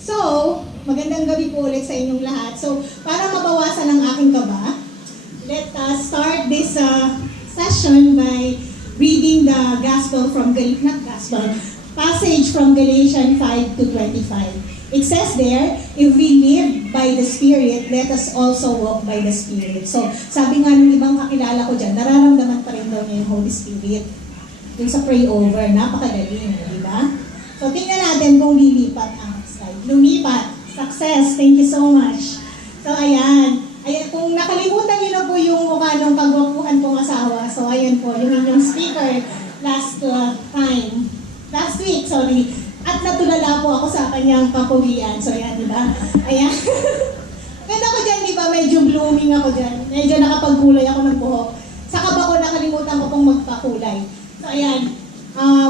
So, magandang gabi po ulit sa inyong lahat. So, para mabawasan ang aking kaba, let us start this session by reading the passage from Galatians 5 to 25. It says there, if we live by the Spirit, let us also walk by the Spirit. So, sabi nga ng ibang kakilala ko dyan, nararamdaman pa rin daw niya yung Holy Spirit. Yung sa pray over, napakagaling, di ba? So, tingnan natin kung lilipat ang slide. Lumipat. Success. Thank you so much. So, ayan. Ayan, kung nakalimutan niyo na po yung mukha ng kagwapuhan kong asawa, so, ayan po, yung inyong speaker last week, sorry. At natulala po ako sa kanyang kapugian. So, ayan, di ba? Ayan. Ganda ko dyan, di ba? Medyo blooming ako dyan. Medyo nakapagkulay ako ng buhok. Saka ba ko nakalimutan ko pong magpakulay. So, ayan.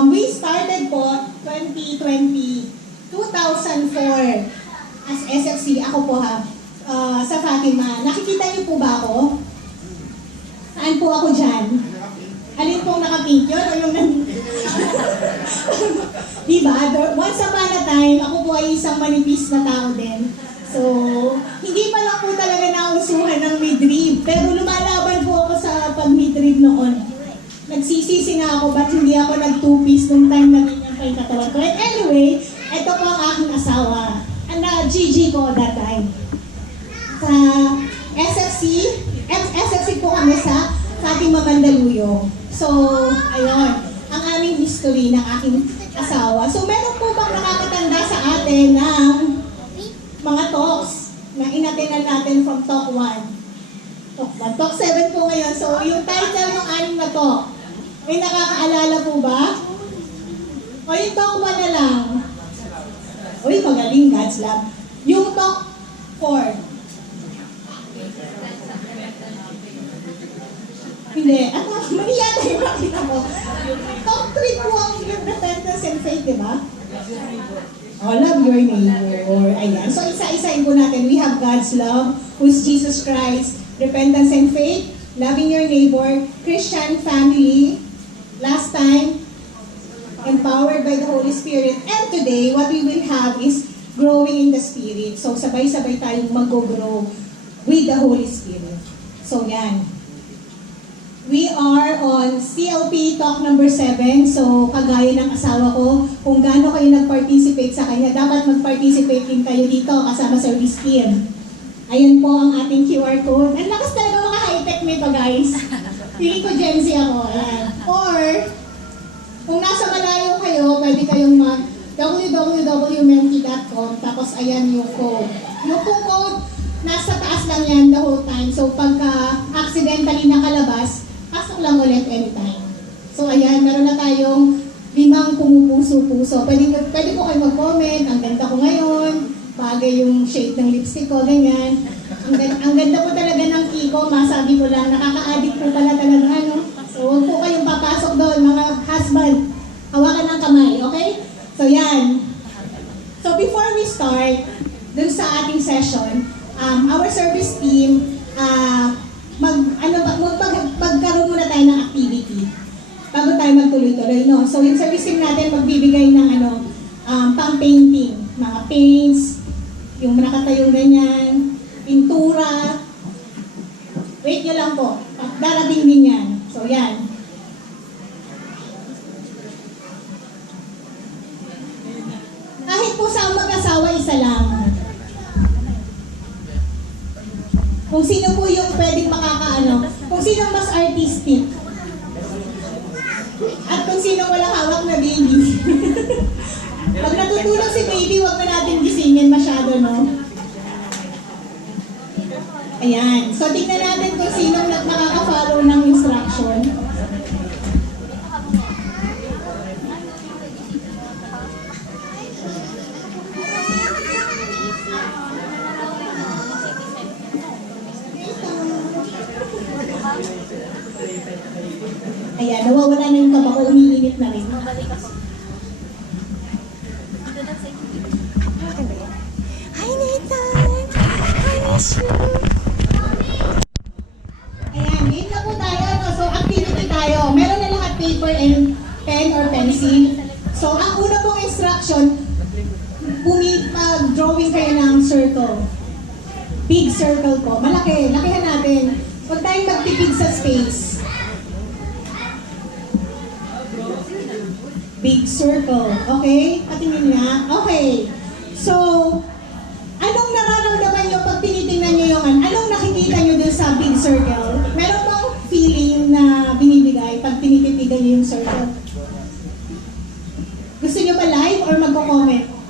We started po 2004 as SFC. Ako po ha, sa Fatima. Nakikita niyo po ba ako? Saan po ako dyan? Alin pong naka-pink yun? O yung diba? Once upon a time, ako po ay isang manipis na tao din. So, hindi pa lang po talaga nausuhan ng midrib. Pero lumalaban po ako sa pag-midrib noon. Nagsisisi nga ako, ba't hindi ako nag-two-piece nung time na ganyan pa yung katawan ko. And anyway, ito po ang aking asawa. And GG ko that time. Sa SFC po kami sa Fatima Mandaluyong. So, ayun, ang aming history ng aking asawa. So, meron po bang nakakatanda sa atin ng mga talks na inatenan natin from Talk 1? Talk 1. Talk 7 po ngayon. So, yung title ng anim na talk, may nakakaalala po ba? O yung Talk 1 na lang? Uy, magaling, God's love. Yung Talk 4. Hindi. Mali yata yung makita ko. Talk 3 po ang repentance and faith, di ba? Oh, love your neighbor. Ayan. So, isa-isain po natin. We have God's love, who is Jesus Christ, repentance and faith, loving your neighbor, Christian family, last time, empowered by the Holy Spirit. And today, what we will have is growing in the Spirit. So, sabay-sabay tayong mag-grow with the Holy Spirit. So, yan. We are on CLP Talk number 7. So, kagaya ng asawa ko, kung gaano kayo nag-participate sa kanya, dapat mag-participate din kayo dito kasama sa service team. Ayan po ang ating QR code. Ang lakas talaga mga high-tech nito, guys. Feeling ko Gen Z ako. Ayan. Or, kung nasa malayo kayo, pwede kayong mag www.menti.com, tapos ayan yung code. Yung code, nasa taas lang yan the whole time. So, pagka accidentally nakalabas, pasok lang ulit anytime. So, ayan, meron na tayong 5 pumupuso-puso. Pwede po kayo mag-comment, ang ganda ko ngayon, bagay yung shade ng lipstick ko, ganyan. Ang ganda po talaga ng kiko, masabi ko lang, nakaka-addict po pala talaga, ano. So, huwag po kayong papasok doon, mga husband. Hawakan ng kamay, okay? So, yan. So, before we start, dun sa ating session, our service team, magkaroon muna tayo ng activity bago tayo magtuloy-tuloy, no? So, yung service team natin magbibigay ng pang-painting, mga paints, yung nakatayong ganyan, pintura. Wait nyo lang po, darating din yan. So, yan. Kahit po sa mag-asawa, isa lang. Kung sino po yung pwedeng kung sino mas artistic. At kung sino walang hawak na baby. Pag natutulog si baby, huwag na natin gisingin masyado, no? Ayan. So, tignan natin kung sino nakaka-follow ng instruction. Ayan, nawawala na yung kaba ko, umiinit na rin. Hi, Nathan! Hi, miss you! Ayan, game na po tayo. So, activity tayo. Meron na lahat paper and pen or pencil. So, ang una pong instruction, mag-draw mag-drawing kayo ng circle. Big circle po. Malaki. Lakihan natin. Huwag tayong magtipid sa space. Big circle. Okay? Patingin nga. Okay. So, anong nararamdaman nyo pag tinitingnan nyo yung anong nakikita nyo dun sa big circle? Meron bang feeling na binibigay pag tinititigan nyo yung circle? Gusto nyo ba live or magko-comment?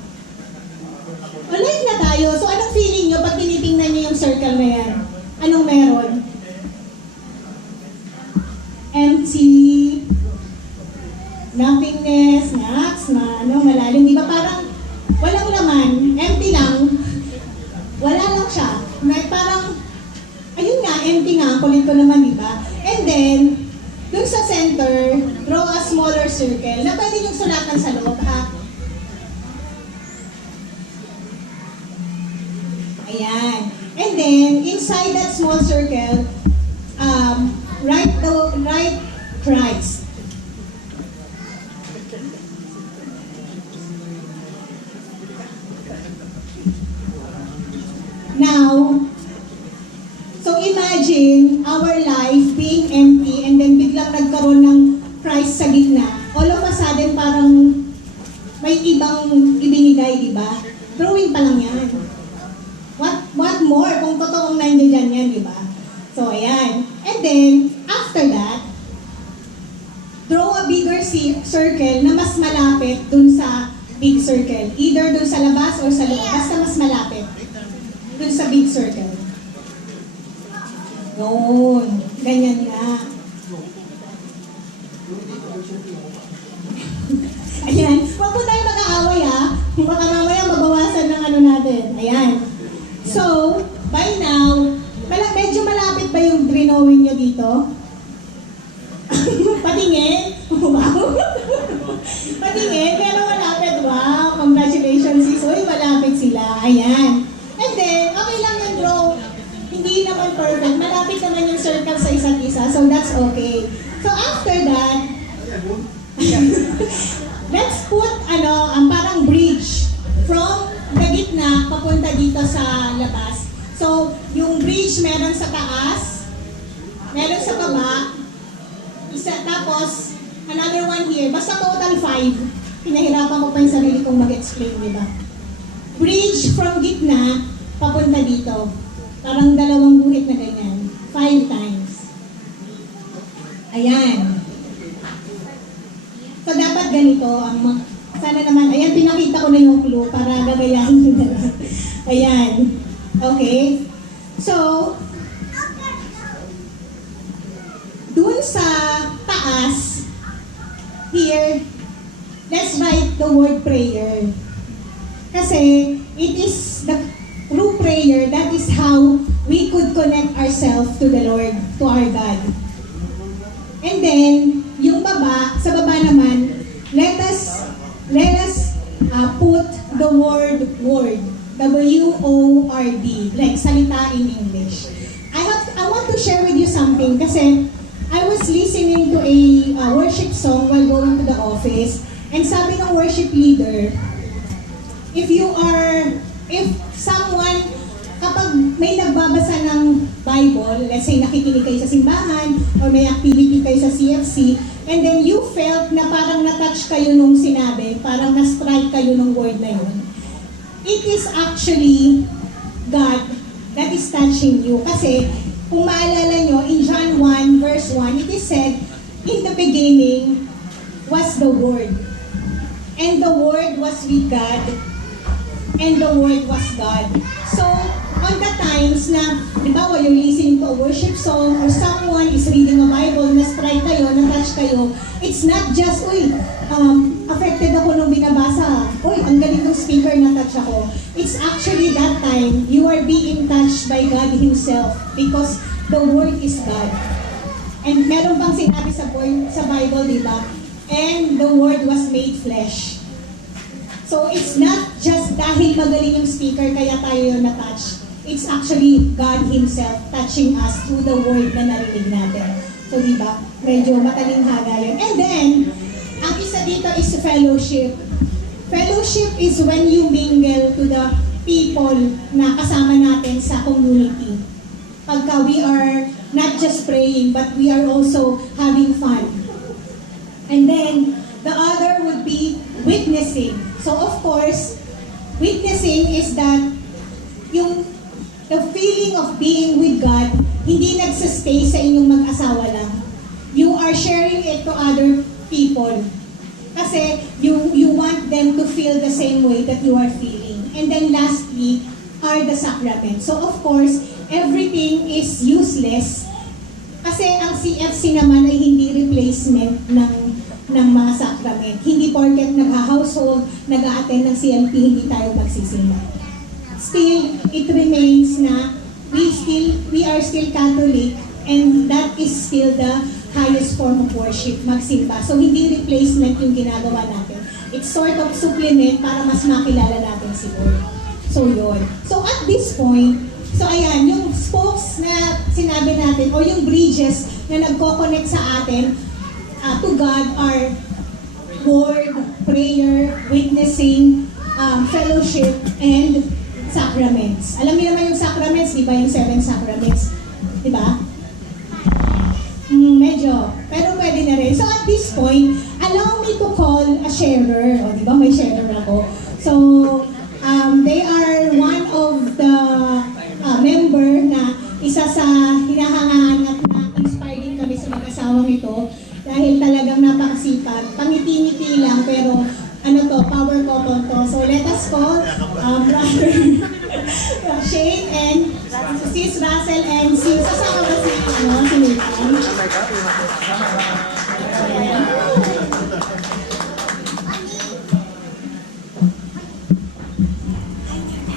O, live na tayo. So, anong feeling nyo pag tinitingnan nyo yung circle na yan? Anong meron? Empty, nothingness, malalim. Di ba parang walang laman, empty lang. Wala lang siya. May parang, ayun nga, empty nga, kulit ko naman, di ba? And then, dun sa center, draw a smaller circle na pwede niyong sulatan sa loob, ha? Ayan. And then, inside that small circle, write Christ. Now, so imagine our life being empty and then biglang nagkaroon ng Christ sa gitna. All of a sudden, parang may ibang ibinigay, di ba? Drawing pa lang yan. What more kung totoong nandiyan yan, di ba? So, ayan. And then, after that, draw a bigger circle na mas malapit dun sa big circle. Either dun sa labas or sa loob. Basta mas malapit dun sa big circle. Yun. Ganyan nga. Ayan. Huwag po tayo mag-aaway, ha? Baka mamaya mabawasan ng ano natin. Ayan. So, by now, medyo malapit ba yung drawing nyo dito? Patingin? Wow! Patingin? Pero malapit. Wow! Congratulations, sis. Uy, malapit sila. Ayan. And then, okay lang yung draw. Hindi naman perfect. Malapit naman yung circle sa isa't isa. So, that's okay. So, after that, let's put, parang bridge from the gitna papunta dito sa labas. So, yung bridge meron sa taas, meron sa baba, isa, tapos, another one here. Basta total 5. Pinahirapan ko pa yung sarili kong mag-explain, di ba? Bridge from gitna, papunta dito. Parang dalawang guhit na ganyan. 5 times. Ayan. So, dapat ganito ang sana naman, ayan, pinakita ko na yung clue para gagayahin nyo na lang. Ayan. Okay? So, dun sa taas, here, let's write the word prayer. Kasi, it is the through prayer, that is how we could connect ourselves to the Lord, to our God. And then, yung baba, sa baba naman, let us put the word, W-O-R-D, like salita in English. I want to share with you something kasi I was listening to a worship song while going to the office, and sabi ng worship leader, if someone, kapag may nagbabasa ng Bible, let's say nakikinig kayo sa simbahan, or may activity kayo sa CFC, and then you felt na parang na-touch kayo nung sinabi, parang na-strike kayo nung word na yun, it is actually God that is touching you. Kasi, kung maalala nyo, in John 1 verse 1, it is said, in the beginning was the Word, and the Word was with God, and the Word was God. So, on the times na, di ba, while you're listening to a worship song or someone is reading a Bible, na-strike kayo, na-touch kayo, it's not just, affected ako nung binabasa. Ang galing ng speaker, na-touch ako. It's actually that time, you are being touched by God Himself because the Word is God. And meron pang sinabi sa Bible, di ba? And the Word was made flesh. So, it's not just dahil magaling yung speaker kaya tayo yung na-touch. It's actually God Himself touching us through the word na narinig natin. So, di ba? Medyo matalinghaga yun. And then, ang isa dito is fellowship. Fellowship is when you mingle to the people na kasama natin sa community. Pagka we are not just praying, but we are also having fun. And then, the other would be witnessing. So of course, witnessing is that the feeling of being with God, hindi nagsastay sa inyong mag-asawa lang. You are sharing it to other people. Kasi you want them to feel the same way that you are feeling. And then lastly, are the sacraments. So of course, everything is useless kasi ang CFC naman ay hindi replacement ng mga sacrament. Hindi porket nag-household, nag-a-attend ng CMP, hindi tayo magsisimba. Still, it remains na we are still Catholic, and that is still the highest form of worship, magsimba. So hindi replacement yung ginagawa natin. It's sort of supplement para mas makilala natin si Lord. So yun. So at this point, so ayan, yung spokes na sinabi natin, o yung bridges na nagko-connect sa atin to God are word, prayer, witnessing, fellowship, and sacraments. Alam niyo naman yung sacraments, di ba? Yung 7 sacraments. Di ba? Medyo. Pero pwede na rin. So at this point, allow me to call a sharer. O di ba? May sharer ako. So, they are one of the member na isa sa hinahangaan at na-inspire din kami sa mag-asawang ito dahil talagang napakasipag. Pangiti-ngiti lang pero power couple to. So let us call brother Shane and sis Russell and sis sasama ba si Nathan?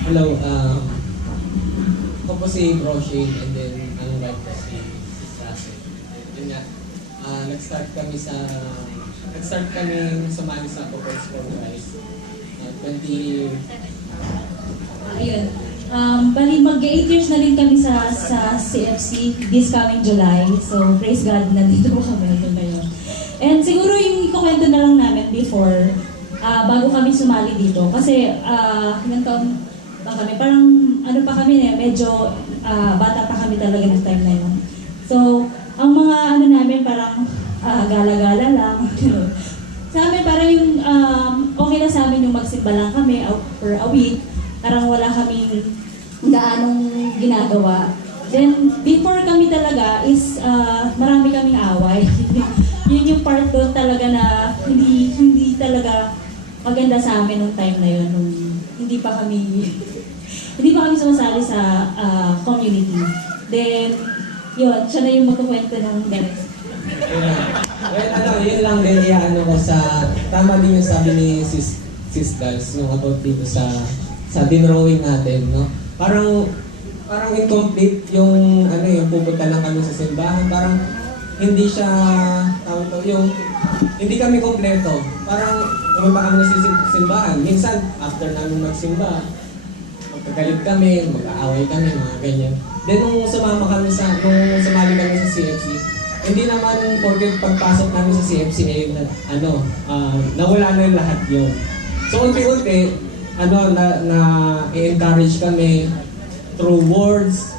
Hello, ako po si Bro Shane and then ang wife ko si Russell. Yun nga, nag-start kami sumali sa Purpose for Christ. 20... Ayun. Bali, mag-8 years na rin kami sa CFC this coming July. So, praise God, nandito po kami ngayon. And siguro yung ikukwento na lang namin before, bago kami sumali dito. Kasi, ilang taon pa kami, parang ano pa kami, medyo bata pa kami talaga ng time na yun. So, ang mga ano namin parang gala-gala lang. Sa amin, parang yung okay na sa amin yung magsimba lang kami per a week. Parang wala kaming gaanong ginagawa. Then, before kami talaga is marami kaming away. Yun yung part doon talaga na hindi talaga maganda sa amin nung time na yun. Nung hindi pa kami sumasali sa community. Then, yun, siya na yung magkukwento ng ganun. Well, yun lang din ko sa, tama din yung sabi ni Sis Dals, yung about dito sa dinrowing natin, no? Parang incomplete yung, yung pupunta lang kami sa simbahan, parang hindi siya, hindi kami kompleto. Parang pumunta kami sa simbahan. Minsan, after namin magsimba, magkagalit kami, mag-aaway kami, mga ganyan. Then nung sumali kami sa CFC, hindi naman porket pagpasok namin sa CFC nawala na yung lahat yun. So unti-unti, i-encourage kami through words,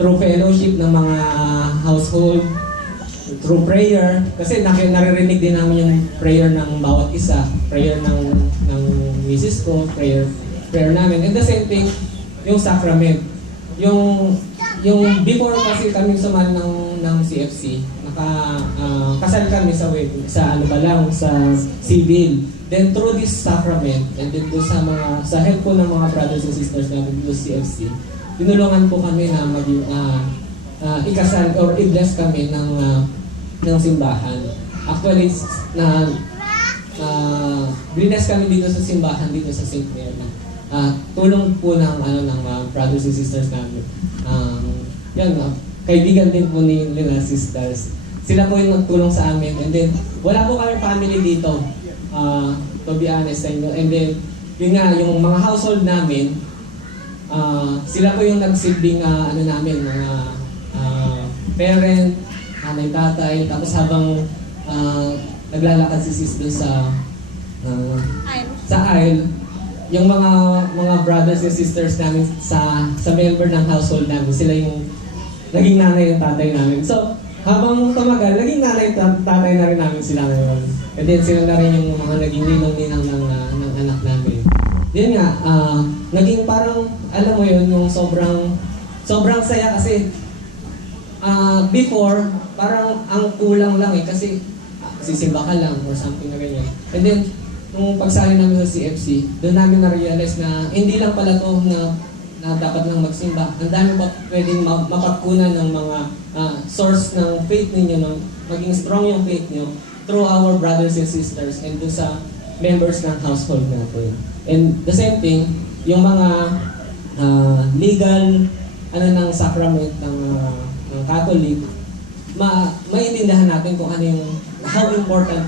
through fellowship ng mga household, through prayer. Kasi naririnig din namin yung prayer ng bawat isa, prayer ng misis ko, prayer namin. And the same thing, yung sacrament. Yung before kasi kami sumali ng CFC, kasal kami sa civil. Then through this sacrament, and then sa help po ng mga brothers and sisters namin dito sa CFC, tinulungan po kami na ikasal or i-bless kami ng simbahan. Actually, bless kami dito sa simbahan, dito sa St. Mary. Tulong po ng brothers and sisters namin. Kaibigan din po nila sisters. Sila po yung nagtulong sa amin. And then, wala po kami family dito. To be honest. And then, yun nga, yung mga household namin, sila po yung nagsilbing namin, mga parent, nanay, tatay. Tapos habang naglalakad si sis doon sa aisle, yung mga brothers and sisters namin sa member ng household namin, sila yung naging nanay at tatay namin. So, habang tumagal, naging nanay at tatay na rin namin sila ngayon. And then sila na rin yung mga naging ninong-ninang ng anak namin. Yun nga, naging parang, alam mo yun, yung sobrang saya kasi before, parang ang kulang lang kasi sisimba ka lang or something na ganyan. And then, nung pagsali namin sa CFC, doon namin na-realize na hindi lang pala to na dapat lang magsimba. Ang dami pa pwedeng mapagkunan ng mga source ng faith ninyo, ng maging strong yung faith nyo through our brothers and sisters and doon sa members ng household natin. And the same thing, yung mga legal ng sacrament ng Catholic, maintindihan natin kung ano yung how important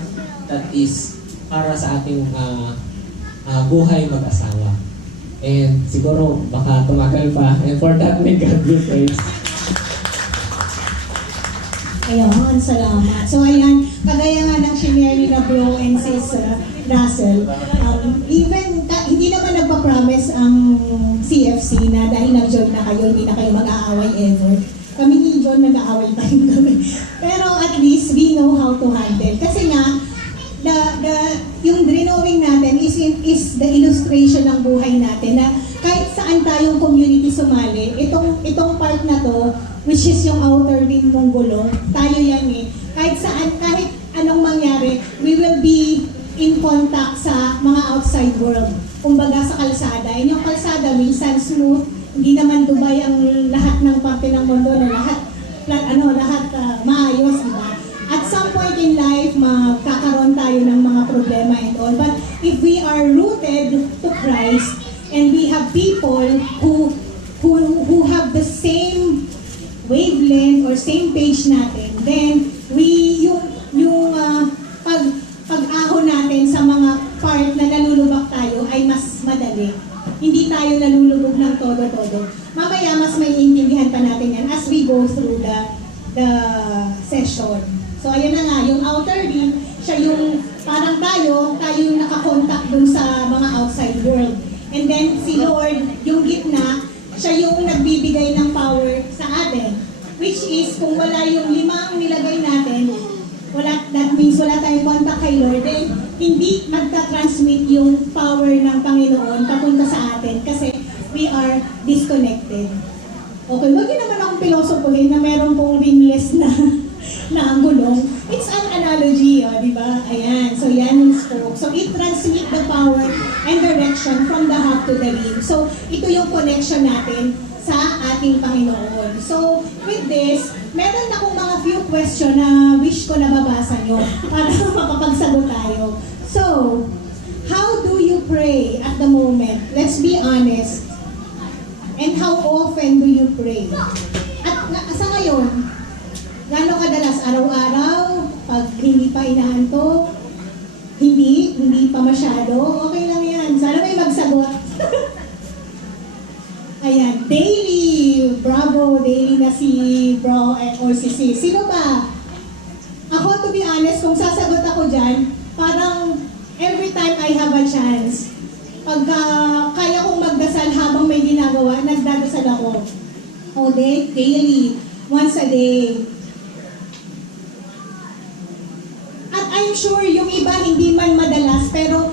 that is para sa ating buhay mag-asawa. And siguro baka tumagal pa. And for that, may God be praised. Ayun, salamat. So ayan, kagaya nga ng shinare ni na bro and sis Russell, even hindi naman nagpa-promise ang CFC na dahil nag-join na kayo, hindi na kayo mag-aaway ever. Kami ni John nag-aaway tayo kami. Pero at least we know how to handle. Kasi nga, yung drawing natin is the illustration ng buhay natin na kahit saan tayong community sumali, itong part na to, which is yung outer rim mong gulong, tayo yan eh. Kahit saan, kahit anong mangyari, we will be in contact sa mga outside world. Kumbaga sa kalsada. And yung kalsada, minsan smooth, hindi naman Dubai ang lahat ng parte ng mundo na lahat maayos, di ba? At some point in life, magkakaroon tayo ng mga problema and all. But if we are rooted to Christ and we have people who have the same wavelength or same page natin, then yung pag-ahon natin sa mga part na nalulubak tayo ay mas madali. Hindi tayo nalulubog ng todo-todo. Mamaya mas may intindihan pa natin yan as we go through the session. So ayan na nga, yung outer ring, siya yung parang tayo yung nakakontak dun sa mga outside world. And then si Lord, yung gitna, siya yung nagbibigay ng power sa atin. Which is, kung wala yung 5 ang nilagay natin, that means wala tayong contact kay Lord, then hindi magta-transmit yung power ng Panginoon papunta sa atin kasi we are disconnected. Okay, wag yun naman akong pilosopuhin na meron pong ringless na ang gulong. It's an analogy, di ba? Ayan, so yan yung spoke. So it transmits the power and direction from the hub to the rim. So ito yung connection natin sa ating Panginoon. So with this, meron akong mga few question na wish ko na babasa nyo para makapagsagot tayo. So, how do you pray at the moment? Let's be honest. And how often do you pray? At sa ngayon, gaano kadalas? Araw-araw? Pag hindi pa inaantok? Hindi pa masyado? Okay lang yan. Sana may magsagot. Ayan, daily. Bravo, daily na si bro or si sis. Sino ba? Ako, to be honest, kung sasagot ako dyan, parang every time I have a chance, pagka kaya kong magdasal habang may ginagawa, nagdadasal ako. O, daily. Once a day. At I'm sure yung iba hindi man madalas, pero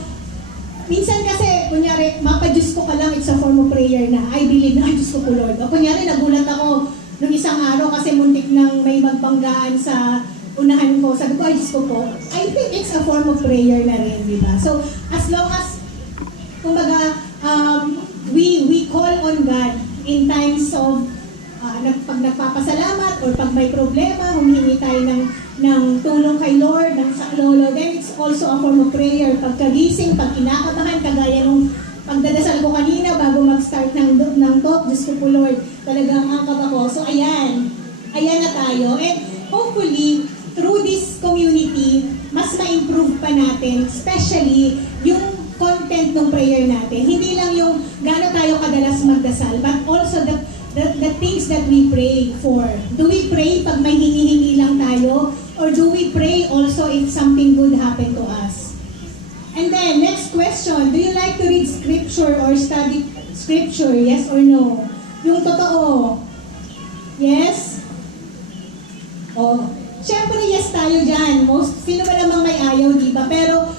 minsan kasi, kunyari, mapa-Diyos ko ka lang, it's a form of prayer na, I believe na, ay Diyos ko po Lord. O kunyari, nagulat ako nung isang araw kasi muntik nang may magbanggaan sa unahan ko. Sabi ko, ay Diyos ko po. I think it's a form of prayer na rin, di ba? So, as long as, kumbaga, we call on God in times of pag nagpapasalamat or pag may problema, humihingi tayo ng tulong kay Lord, ng saklolo, then it's also a form of prayer. Pagkagising, pag kinakabahan, kagaya nung pagdadasal ko kanina bago mag-start ng talk, Diyos ko po Lord, talagang angkab ako. So ayan na tayo. And hopefully, through this community, mas ma-improve pa natin, especially yung content ng prayer natin. Hindi lang yung gaano tayo kadalas magdasal, but also the things that we pray for. Do we pray pag may hinihingi lang tayo? Or do we pray also if something good happened to us? And And then, next question. Do you like to read scripture or study scripture? Yes or no? Yung totoo. Yes? Oh. Siyempre, yes tayo dyan. Sino ba namang may ayaw, di ba? Pero,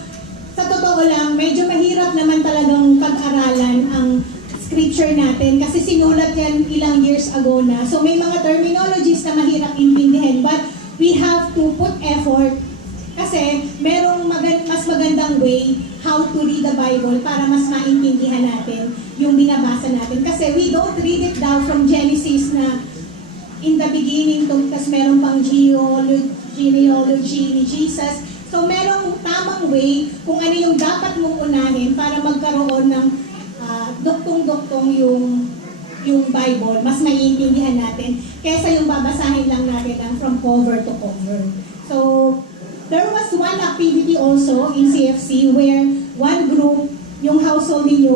sa totoo lang, medyo mahirap naman talagang pag-aralan ang scripture natin kasi sinulat yan ilang years ago na. So, may mga terminologies na mahirap intindihin. But, we have to put effort kasi merong mas magandang way how to read the Bible para mas maintindihan natin yung binabasa natin. Kasi we don't read it down from Genesis na in the beginning, tapos merong pang genealogy ni Jesus. So, merong tamang way kung ano yung dapat mong unahin para magkaroon ng duktong-duktong yung Bible, mas maiintindihan natin kaysa yung babasahin lang natin ng from cover to cover. So, there was one activity also in CFC where one group, yung household ninyo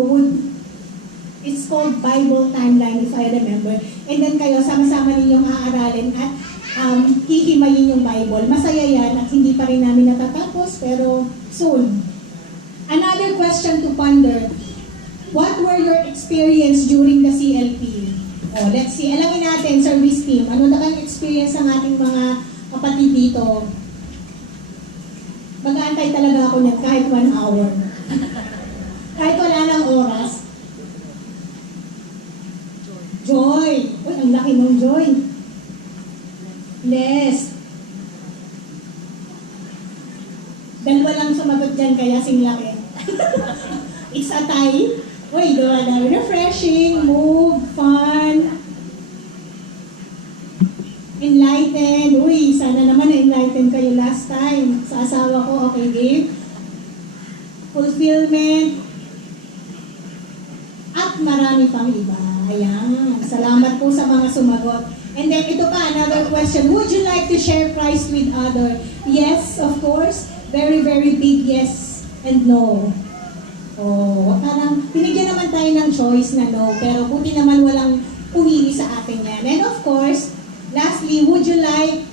it's called Bible Timeline if I remember. And then kayo, sama-sama ninyong aaralin at hihimayin yung Bible. Masaya yan at hindi pa rin namin natatapos pero soon. Another question to ponder. What were your experience during the CLP? Oh, let's see. Alamin natin, service team. Ano na kayong experience ng ating mga kapatid dito? Mag-aantay talaga ako niyan kahit 1 hour. Kahit wala ng oras. Joy. Uy, ang laki ng Joy. Les. Dalawa lang sumagot dyan kaya sing laki. It's a tie. Uy, dami. Refreshing, move, fun, enlightened. Uy, sana naman na-enlighten kayo last time. Sa asawa ko, okay, Gabe? Fulfillment. At marami pang iba. Ayan. Salamat po sa mga sumagot. And then, ito pa, another question. Would you like to share Christ with others? Yes, of course. Very, very big yes and no. Oh, parang binigyan naman tayo ng choice na no, pero buti naman walang pumili sa atin yan. And of course, lastly, would you like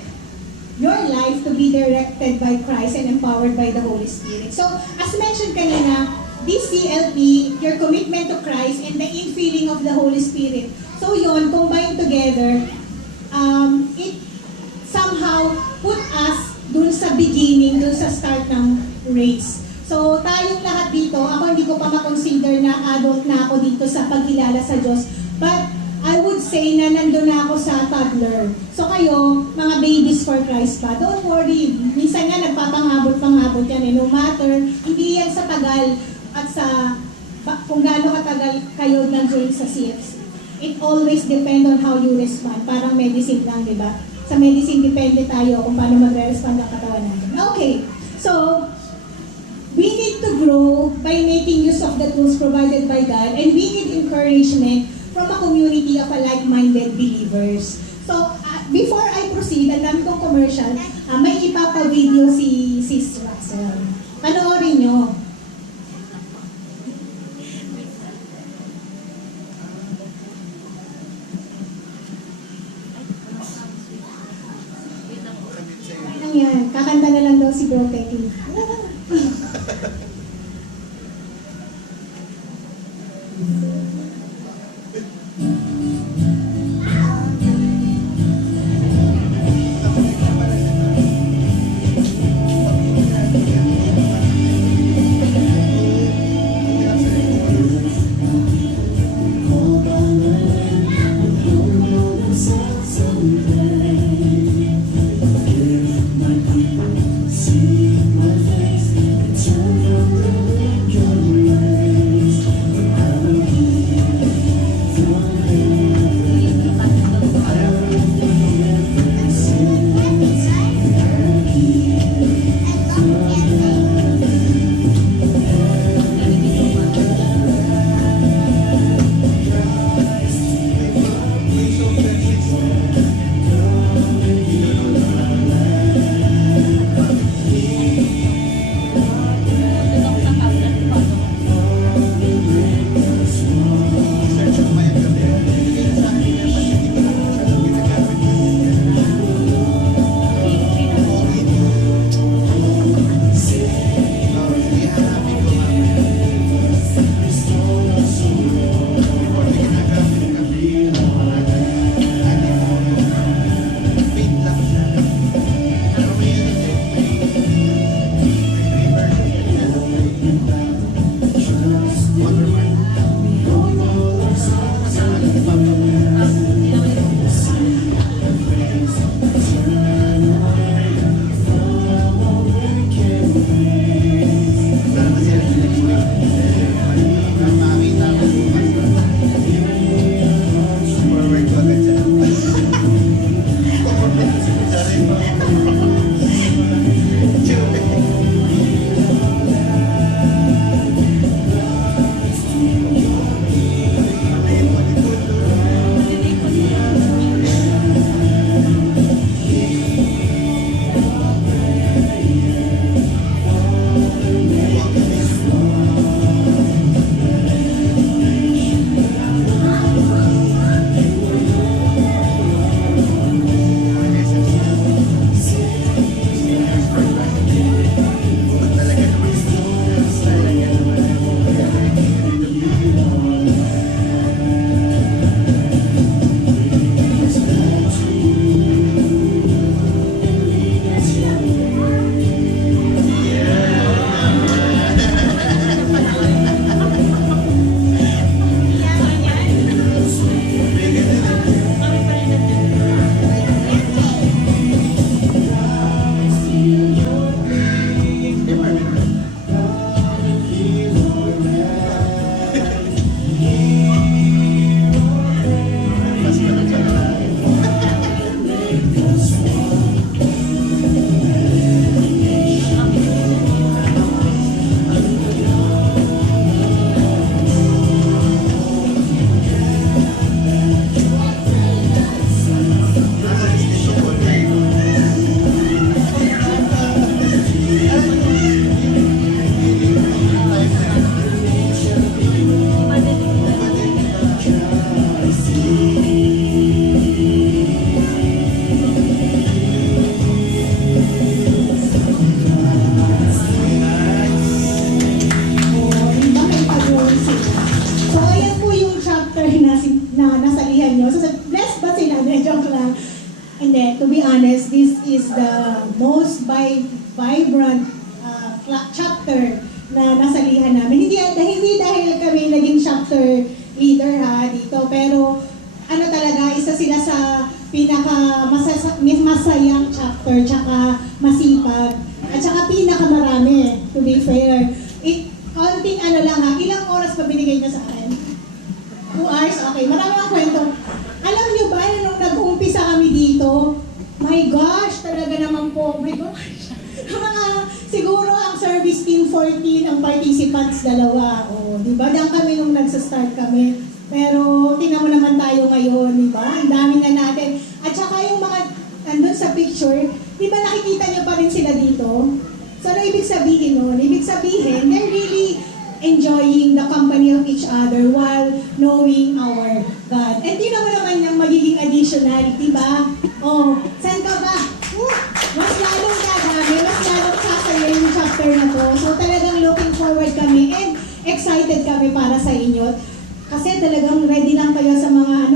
your life to be directed by Christ and empowered by the Holy Spirit? So, as mentioned kanina, this CLP, your commitment to Christ and the infilling of the Holy Spirit. So yun, combined together, it somehow put us dun sa beginning, dun sa start ng race. So, tayong lahat dito, ako hindi ko pa makonsider na adult na ako dito sa pagkilala sa Diyos. But, I would say na nandun na ako sa toddler. So, kayo, mga babies for Christ pa, don't worry. Minsan nga, nagpapangabot yan. No matter, hindi yan sa tagal at sa kung gaano katagal kayo nandun sa CFC. It always depend on how you respond. Parang medicine lang, di ba? Sa medicine, depende tayo kung paano magre-respond ang katawan natin. Okay, so, we need to grow by making use of the tools provided by God, and we need encouragement from a community of like-minded believers. So, before I proceed, ang dami kong commercial, may ipapa-video si Sis Russell. Panoorin nyo. Ano yan? Kakanta na lang daw si Bro Teki. See my na nasalihan nyo. So, blessed ba sila? Joke lang. And then, to be honest, this is the most vibrant chapter na nasalihan namin. Hindi dahil kami naging chapter leader dito, pero ano talaga, isa sila sa masayang chapter, tsaka masipag, at tsaka pinakamarami, to be fair. Konting ilang oras pa binigay niyo sa akin? 2 hours? Okay, marami ang kwento. Alam niyo ba, nung nag-uumpisa kami dito, my gosh, talaga naman po, my gosh. Siguro ang service team 14, ang participants 2. O, di ba? Diyan kami nung nagsa-start kami. Pero, tingnan mo naman tayo ngayon, di ba? Ang dami na natin. At saka yung mga, andun sa picture, di ba nakikita niyo pa rin sila dito? So, ano ibig sabihin nun? Ibig sabihin, they're really enjoying the company of each other while knowing our God. And di naman yung magiging additional, di ba? Oh, saan ka ba? Mas lalong dadami, mas lalong sasaya yung chapter na to. So talagang looking forward kami and excited kami para sa inyo. Kasi talagang ready lang kayo sa mga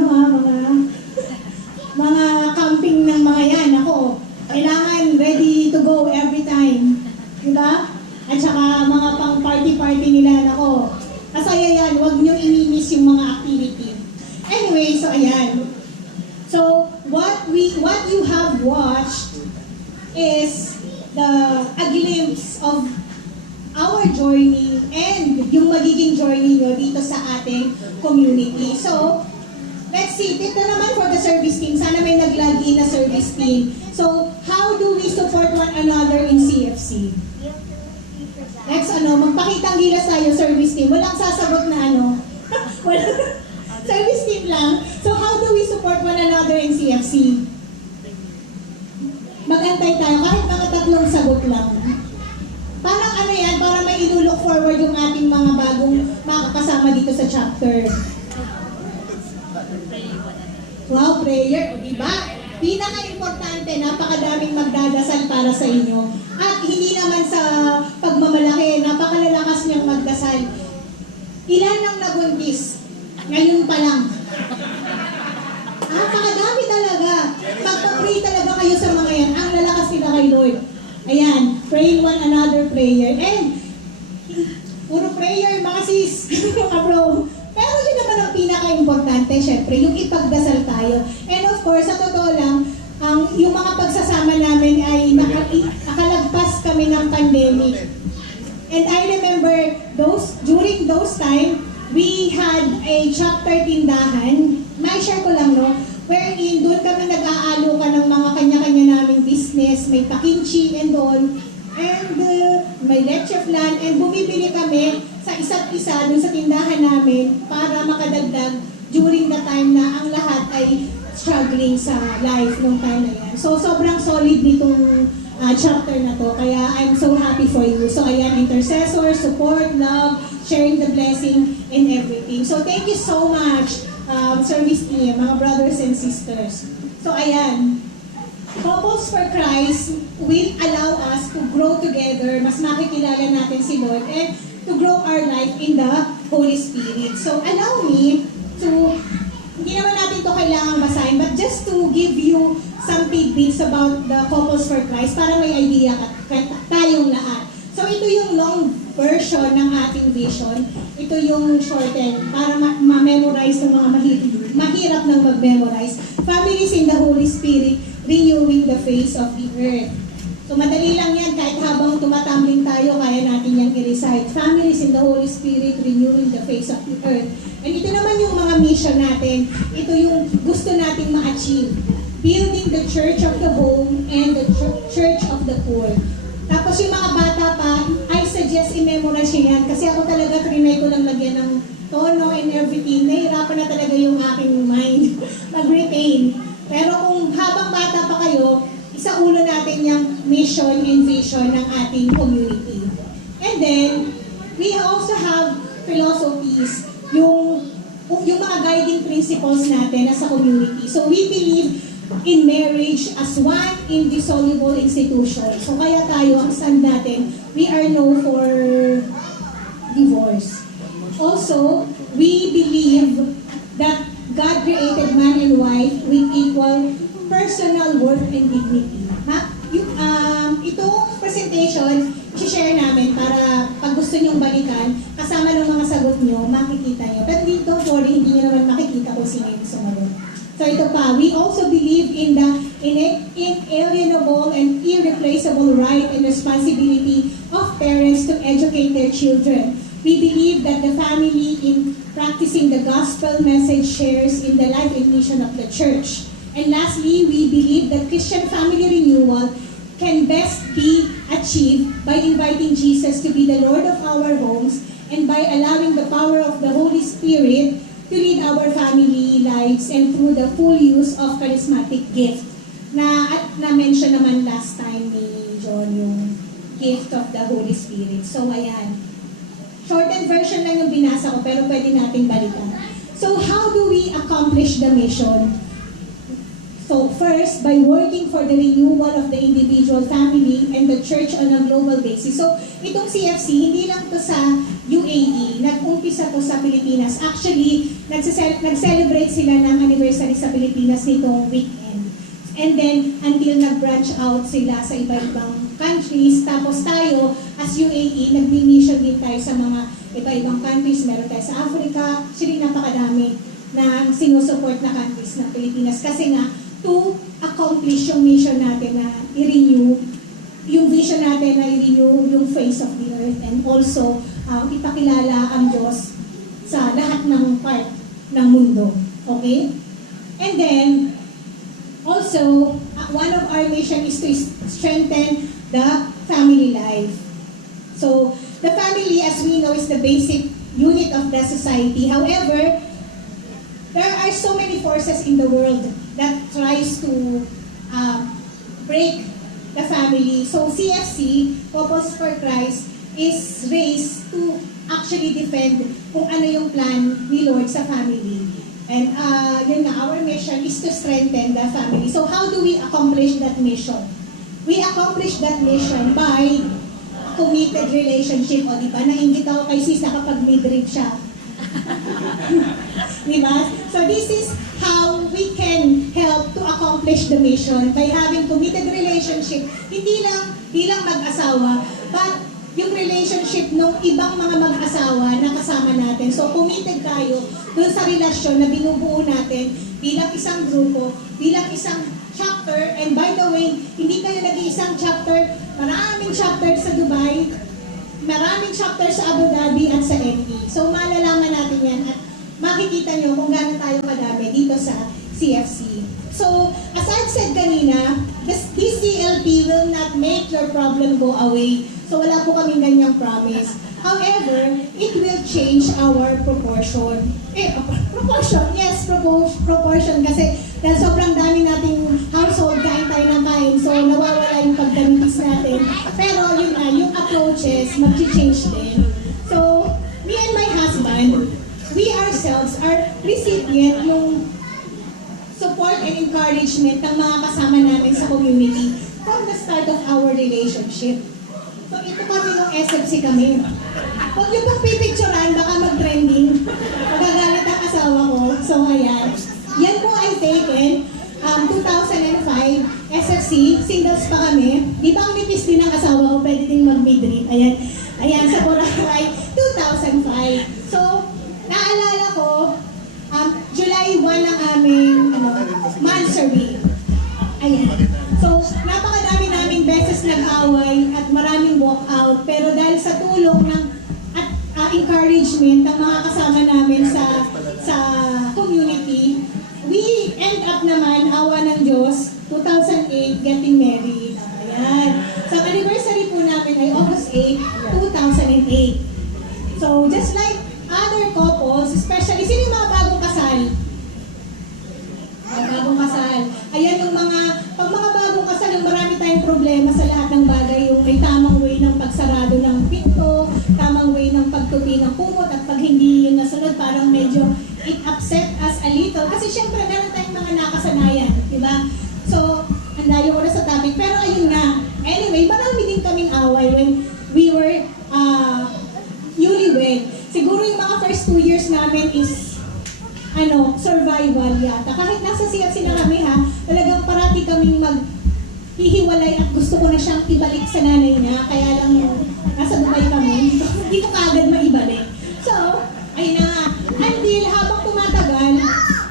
mga camping ng mga yan. Ako, kailangan ready to go every time. Diba? At saka mga pang party-party nila, nako. Masaya yan, huwag nyo inimiss yung mga activity. Anyway, so ayan. So, what you have watched is a glimpse of our journey and yung magiging journey nyo dito sa ating community. So, let's see. Ito naman for the service team. Sana may nag-log in na service team. So, how do we support one another in CFC? Next, magpakitang gilas tayo, service team. Walang sasagot na service team lang. So, how do we support one another in CFC? Mag-antay tayo, kahit mga 3 sagot lang. Parang yan, para may ilulook forward yung ating mga bagong makakasama dito sa chapter. Wow, prayer, o diba? Pinaka-importante, napakadaming magdadasal para sa inyo. At hindi naman sa pagmamalaki, napakalalakas niyang magdasal. Ilan ang nabuntis? Ngayon pa lang. Napakadami talaga. Magpa-pray talaga kayo sa mga yan. Ang lalakas nila kay Lord. Ayan, pray one another prayer. And, puro prayer, mga sis, mga bro. Pero yun naman ang pinaka-importante, syempre, yung ipagdasal tayo. And of course, sa totoo lang, yung mga pagsasama namin ay nakalagpas kami ng pandemic. And I remember during those time, we had a chapter tindahan. May share ko lang, no? Wherein doon kami nag-aalo ka ng mga kanya-kanya naming business, may pakinchi and all. And may leche flan, and bumibili kami sa isa't isa dun sa tindahan namin para makadagdag during the time na ang lahat ay struggling sa life nung time na yan. So, sobrang solid nitong chapter na to. Kaya, I'm so happy for you. So, ayan, intercessor, support, love, sharing the blessing, and everything. So, thank you so much, service team, mga brothers and sisters. So, ayan. Couples for Christ will allow us to grow together, mas makikilala natin si Lord, and to grow our life in the Holy Spirit. So, allow me to, hindi naman natin to kailangang basahin, but just to give you some tidbits about the Couples for Christ para may idea tayong lahat. So, ito yung long version ng ating vision. Ito yung shorten para ma-memorize ng mga mahirap ng mag-memorize. Families in the Holy Spirit, renewing the face of the earth. So, madali lang yan. Kahit habang tumatambling tayo, kaya natin yung i-recite. Families in the Holy Spirit, renewing the face of the earth. And ito naman yung mga mission natin. Ito yung gusto nating ma-achieve. Building the church of the home and the church of the poor. Tapos yung mga bata pa, I suggest i-memorize nyo yan. Kasi ako talaga, trinay ko lang lagyan ng tono and everything. Nahirapan na talaga yung aking mind mag-retain. Pero kung habang bata pa kayo, isa ulo natin yung mission and vision ng ating community. And then, we also have philosophies, yung mga guiding principles natin as a community. So we believe in marriage as one indissoluble institution. So kaya tayo, ang stand natin, we are no for divorce. Also, we believe that God created man and wife with equal personal worth and dignity. Ha? Itong presentation, share namin para pag gusto nyong balikan, kasama ng mga sagot nyo, makikita nyo. Pero don't worry, hindi nyo naman makikita kung sino yung sumagot. So ito pa, we also believe in the inalienable and irreplaceable right and responsibility of parents to educate their children. We believe that the family in practicing the gospel message shares in the life and mission of the church. And lastly, we believe that Christian family renewal can best be achieved by inviting Jesus to be the Lord of our homes and by allowing the power of the Holy Spirit to lead our family lives and through the full use of charismatic gift. Na-mention naman last time ni John yung gift of the Holy Spirit. So, ayan. Shortened version lang yung binasa ko, pero pwede nating balikan. So, how do we accomplish the mission? So, first, by working for the renewal of the individual, family, and the church on a global basis. So, itong CFC, hindi lang to sa UAE, nag-umpisa to sa Pilipinas. Actually, nag-celebrate sila ng anniversary sa Pilipinas nitong weekend. And then, until nag-branch out sila sa iba-ibang countries. Tapos tayo, as UAE, nag-mission din tayo sa mga iba-ibang countries. Meron tayo sa Africa. Actually, napakadami na sinusupport na countries ng Pilipinas. Kasi nga, to accomplish yung mission natin na i-renew, yung vision natin na i-renew yung face of the earth and also ipakilala ang Diyos sa lahat ng part ng mundo. Okay? And then, also, one of our mission is to strengthen the family life. So, the family, as we know, is the basic unit of the society. However, there are so many forces in the world that tries to break the family. So CFC, Couples for Christ, is raised to actually defend kung ano yung plan ni Lord sa family. And yun nga, our mission is to strengthen the family. So how do we accomplish that mission? We accomplish that mission by a committed relationship. O diba, nainggit ako kay sis na kapag midrib siya. Diba? So this is how we can help to accomplish the mission by having committed relationship, hindi lang bilang mag-asawa, but yung relationship ng ibang mga mag-asawa na kasama natin. So committed tayo dun sa relasyon na binubuo natin bilang isang grupo, bilang isang chapter. And by the way, hindi kayo nag-iisang chapter, maraming chapter sa Dubai, maraming chapter sa Abu Dhabi at sa MD. So malalaman natin yan at makikita nyo kung gaano tayo kadami dito sa CFC. So, as I've said kanina, this CLP will not make your problem go away. So wala po kaming ganyang promise. However, it will change our proportion. Proportion, yes, proportion. Kasi dahil sobrang dami nating household, kain tayo ng kain, so nawawala yung pagdamitis natin. Pero yun na, yung approaches, mag-change din. So, me and my husband, we ourselves are recipient ng support and encouragement ng mga kasama namin sa community from the start of our relationship. So ito kami ng SFC kami. Huwag niyo pong pipicturan, baka mag-trending. Magagalit ang asawa ko. So ayan. Yan po ay taken 2005 SFC, singles pa kami. Di ba ang nipis din ng asawa ko, pwede din mag-midrip. Ayan. Ayan, sa Boracay, 2005. So, naalala ko, July 1 ang aming monthsary. Ayan. So, napakadami naming beses nag-away at maraming walkout. Pero dahil sa tulong ng at encouragement ng mga kasama namin sa community, we end up naman, awa ng Diyos, 2008, getting married. Ayan. So, anniversary po namin ay August 8, 2008. So, just like other couples, especially, sino yung mga bagong kasal? Bagong kasal. Ayan yung pag mga bagong kasal, yung marami tayong problema sa lahat ng bagay, yung may tamang way ng pagsarado ng pinto, tamang way ng pagtupi ng kumot, at pag hindi yung nasunod, parang medyo it upset us a little. Kasi syempre, meron tayong mga nakasanayan, di ba? So, ang layo ko na sa topic. Pero ayun nga. Anyway, marami din kaming away when we were newlywed. Siguro yung mga first 2 years namin is survival yata. Kahit nasa CFC na kami ha, talagang parati kaming hihiwalay at gusto ko na siyang ibalik sa nanay niya. Kaya lang nasa Dubai kami, hindi ko kaagad maibalik. So, ayun na nga. Until habang tumatagal,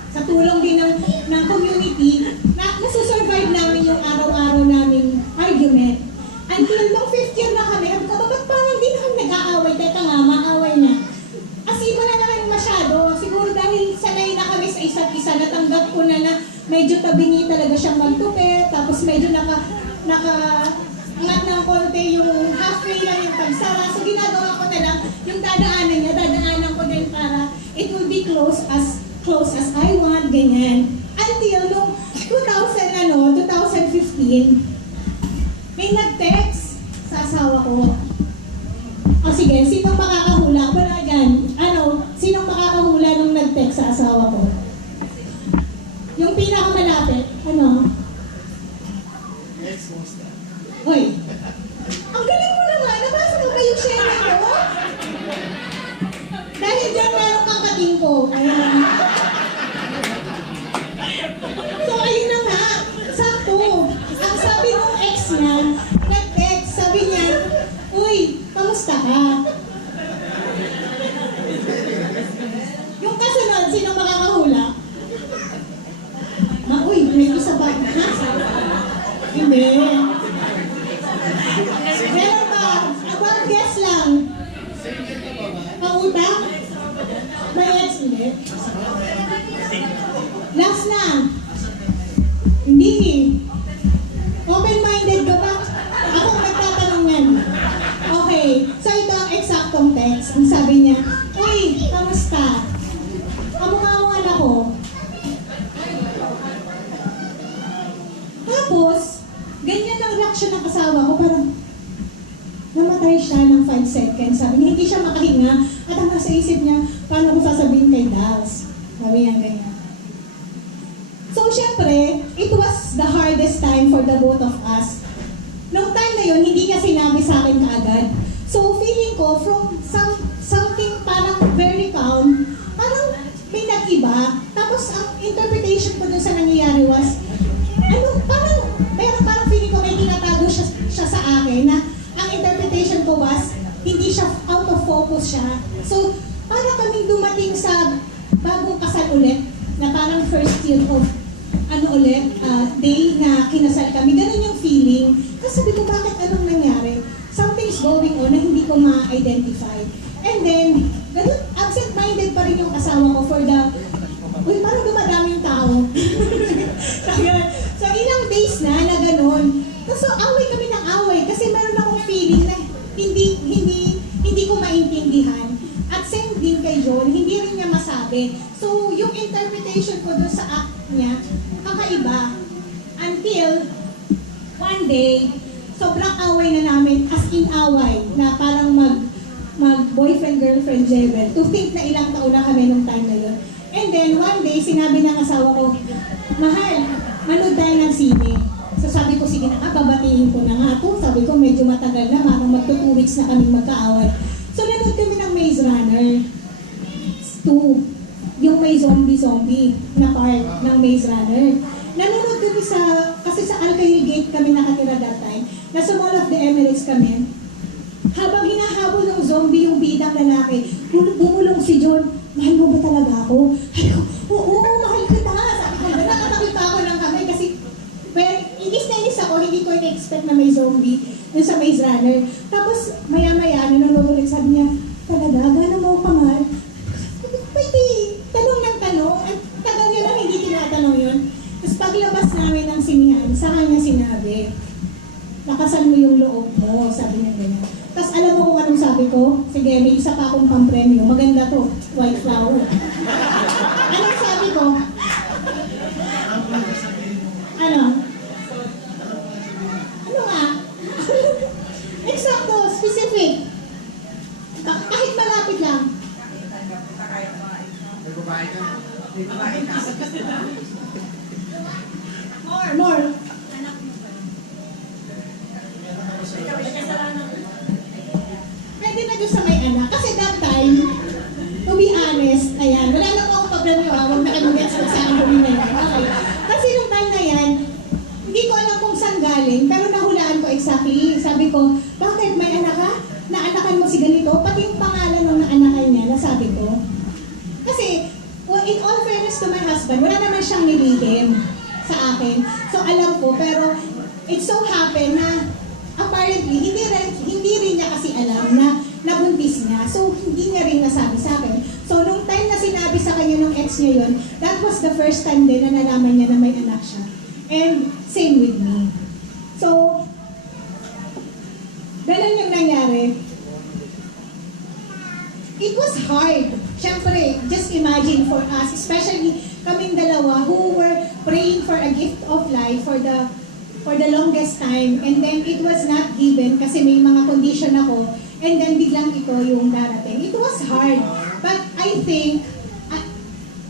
sa tulong din ng community, nasusurvive namin yung araw-araw naming argument. Until nung 5th year na kami, ba't parang di na kami nag-aaway? Teka nga, maaway na. Kasi iba na naman masyado. Siguro dahil sanay na kami sa isa't isa, natanggap ko na medyo tabingi talaga siyang magtupi, tapos medyo angat ng konti yung halfway lang yung pagsara. So ginagawa ko na lang yung dadaanan ko din para it will be close as I want, ganyan. Until nung 2015, may nag-text sa asawa ko. O sige, sinong makakahula? Wala dyan. Sinong makakahula nung nag-text sa asawa ko? Yung pinakamalapit, Hoy, ang galing mo naman. Nabasa mo ba yung share ko? Dahil dyan meron kang katingko. Ayan. So, ayun na nga. Sakto. Ang sabi ng ex niya, nag-text, sabi niya, uy, kamusta ka? Yung kasunod, sino makakahula? Uy, may isa ba? Ha? Hindi. Meron ba? Abang guess lang. Pangutang? May ex, hindi. Last na. Hindi. Open-minded ka ba? Ako nagtatanong yan. Okay. So ito ang eksaktong text. Ang sabi niya, uy, kamusta? Kamukha-mukha ako. Tapos, ganyan ang reaction ng asawa ko. Parang, namatay siya ng 5 seconds. Sabi niya, hindi siya makahinga. At ang nasa isip niya, paano ko sasabihin kay Dals? Sabi niya ganyan. So, syempre, it was the hardest time for the both of us. Noong time na yun, hindi niya sinabi sa akin kaagad. So, feeling ko, from something parang very calm, parang may nag-iba. Tapos, ang interpretation ko dun sa nangyayari was, parang feeling ko may tinatago siya sa akin na ang interpretation ko was, hindi siya out of focus siya. So, parang kaming dumating sa bagong kasal ulit, na parang first year of day na kinasal kami. Ganun yung feeling. Kasi sabi ko, bakit anong nangyari? Something's going on na hindi ko ma-identify. And then, ganun, absent-minded pa rin yung asawa ko for the, parang dumadaming tao. So, ilang days na ganun. So, away kami ng away kasi meron akong feeling na hindi ko maintindihan. At same din kay John, hindi rin niya masabi. So, yung interpretation ko dun sa act niya, kakaiba. Until, one day, sobrang away na namin, as in away, na parang mag-boyfriend-girlfriend level, to think na ilang taon na kami nung time na yun. And then, one day, sinabi ng asawa ko, mahal, manood tayo ng sine. So sabi ko, sige na nga, babatiin ko na nga ito. Sabi ko, medyo matagal na, parang magto 2 weeks na kami magkaaway. So nanood kami ng Maze Runner 2. Yung may zombie na part ng Maze Runner. Nanonood kami kasi sa Alcail Gate kami nakatira that time. Nasa Mall of the Emirates kami. Habang hinahabol ng zombie yung bidang lalaki, bumulong si John, mahal mo ba talaga ako? Sabi ko, oo, mahal kita. Sabi ko, nakatabi pa ako ng kamay kasi, well, inis na inis ako, hindi ko in-expect na may zombie dun sa Maze Runner. Tapos, maya-maya, nanonood ulit, sabi niya, talaga, gano'n mo ka mahal? Pwede, tanong ng tanong, at tagal niya lang hindi tinatanong yun. Tapos paglabas namin ng sinihan, sa kanya sinabi, lakasan mo yung loob mo, sabi niya ganyan. Tapos alam mo kung anong sabi ko? Sige, may isa pa akong pang-premyo. Maganda to, white flower. Anong sabi ko? Ano? Ano nga? Eksakto, specific. Kahit malapit lang. More. Pwede na doon sa may anak. Kasi that time, to be honest, ayan, wala lang akong pag-review, huwag na na kayo mag-gets kung saan kami na yan. Okay. Kasi nung time na yan, hindi ko alam kung saan galing, pero nahulaan ko exactly. Sabi ko, bakit may anak ka? Naanakan mo si ganito? Pati yung pangalan ng naanakan niya, nasabi ko. Kasi, well, in all fairness to my husband, wala naman siyang nilihim sa akin. So alam ko, pero it so happened na apparently, hindi rin niya kasi alam na nabuntis niya. So hindi niya rin nasabi sa akin. So nung time na sinabi sa kanya ng ex niya yun, that was the first time din na nalaman niya na may anak siya. And same with me. So, ganun yung nangyari. It was hard. Siyempre, just imagine for us, especially kaming dalawa who were praying for a gift of life for the longest time, and then it was not given kasi may mga condition ako, and then biglang ito yung darating. It was hard. But I think,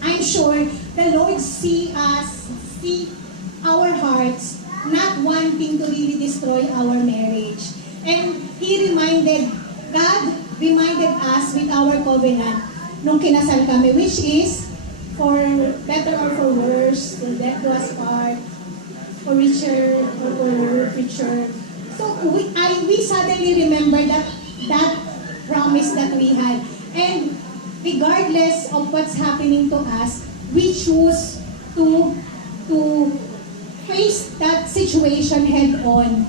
I'm sure the Lord see our hearts not wanting to really destroy our marriage. And God reminded us with our covenant nung kinasal kami, which is for better or for worse, the death do us part, for richer or for richer. So we suddenly remember that promise that we had. And regardless of what's happening to us, we choose to face that situation head on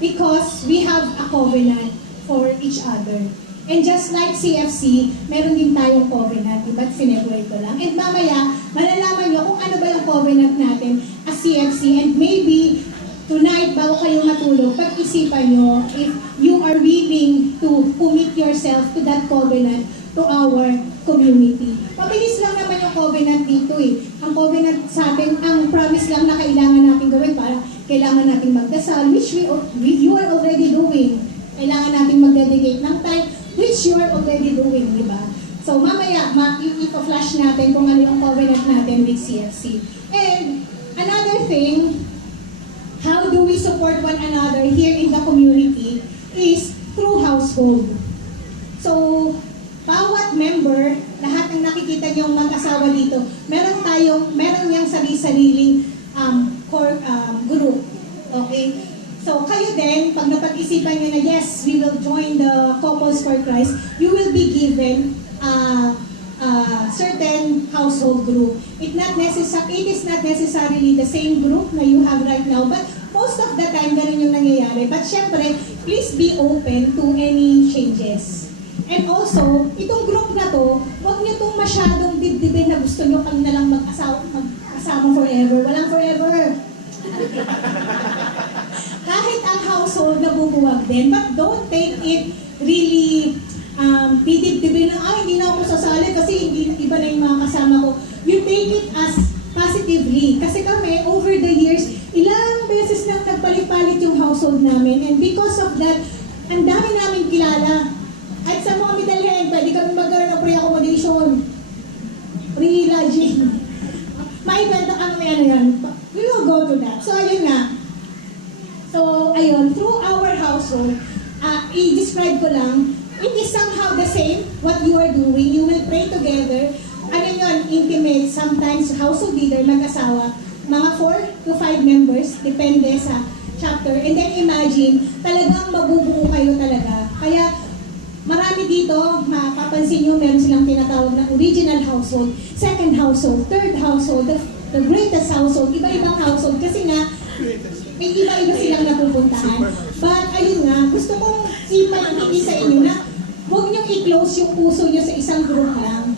because we have a covenant for each other. And just like CFC, meron din tayong covenant, diba? Sinebuhay ko lang. And mamaya, malalaman nyo kung ano ba yung covenant natin as CFC. And maybe, tonight, bago kayo matulog, pag-isipan nyo if you are willing to commit yourself to that covenant to our community. Mabilis lang naman yung covenant dito eh. Ang covenant sa atin, ang promise lang na kailangan natin gawin para kailangan natin magdasal, which you are already doing. Kailangan natin mag-dedicate ng time, which you are already doing, di ba? So mamaya, i-flash natin kung ano yung covenant natin with CFC. And another thing, how do we support one another here in the community is through household. So, bawat member, lahat ng nakikita niyong mag-asawa dito, meron niyang sarili-sariling group. Okay? So, kayo din, pag napag-isipan nyo na, yes, we will join the Couples for Christ, you will be given a certain household group. It is not necessarily the same group na you have right now, but most of the time, ganun yung nangyayari. But syempre, please be open to any changes. And also, itong group na to, huwag nyo itong masyadong dibdibin na gusto nyo kami na lang mag-asama forever. Walang forever. Kahit ang household nabubuwag din, but don't take it really didibdibin na, hindi na ako sasali kasi iba na yung mga kasama ko. You take it as positively. Kasi kami, over the years, ilang beses nang nagpalit-palit yung household namin, and because of that, ang dami namin kilala. At sa mga midalhen, pwede kami magkaroon ng pre-accommodation, pre-lodging. Maibenta kami yan. We will go to that. So, ayun nga. So, ayun, through our household, i-describe ko lang, it is somehow the same what you are doing. You will pray together. Ano yun, intimate, sometimes household leader, mag-asawa, mga 4 to 5 members, depende sa chapter. And then imagine, talagang mabubuo kayo talaga. Kaya, marami dito, mapapansin nyo, meron silang tinatawag na original household, second household, third household, the greatest household, iba-ibang household. Kasi nga, may iba-iba silang napupuntahan. But, ayun nga, gusto kong ipalipili sa inyo na huwag nyo i-close yung puso nyo sa isang group lang.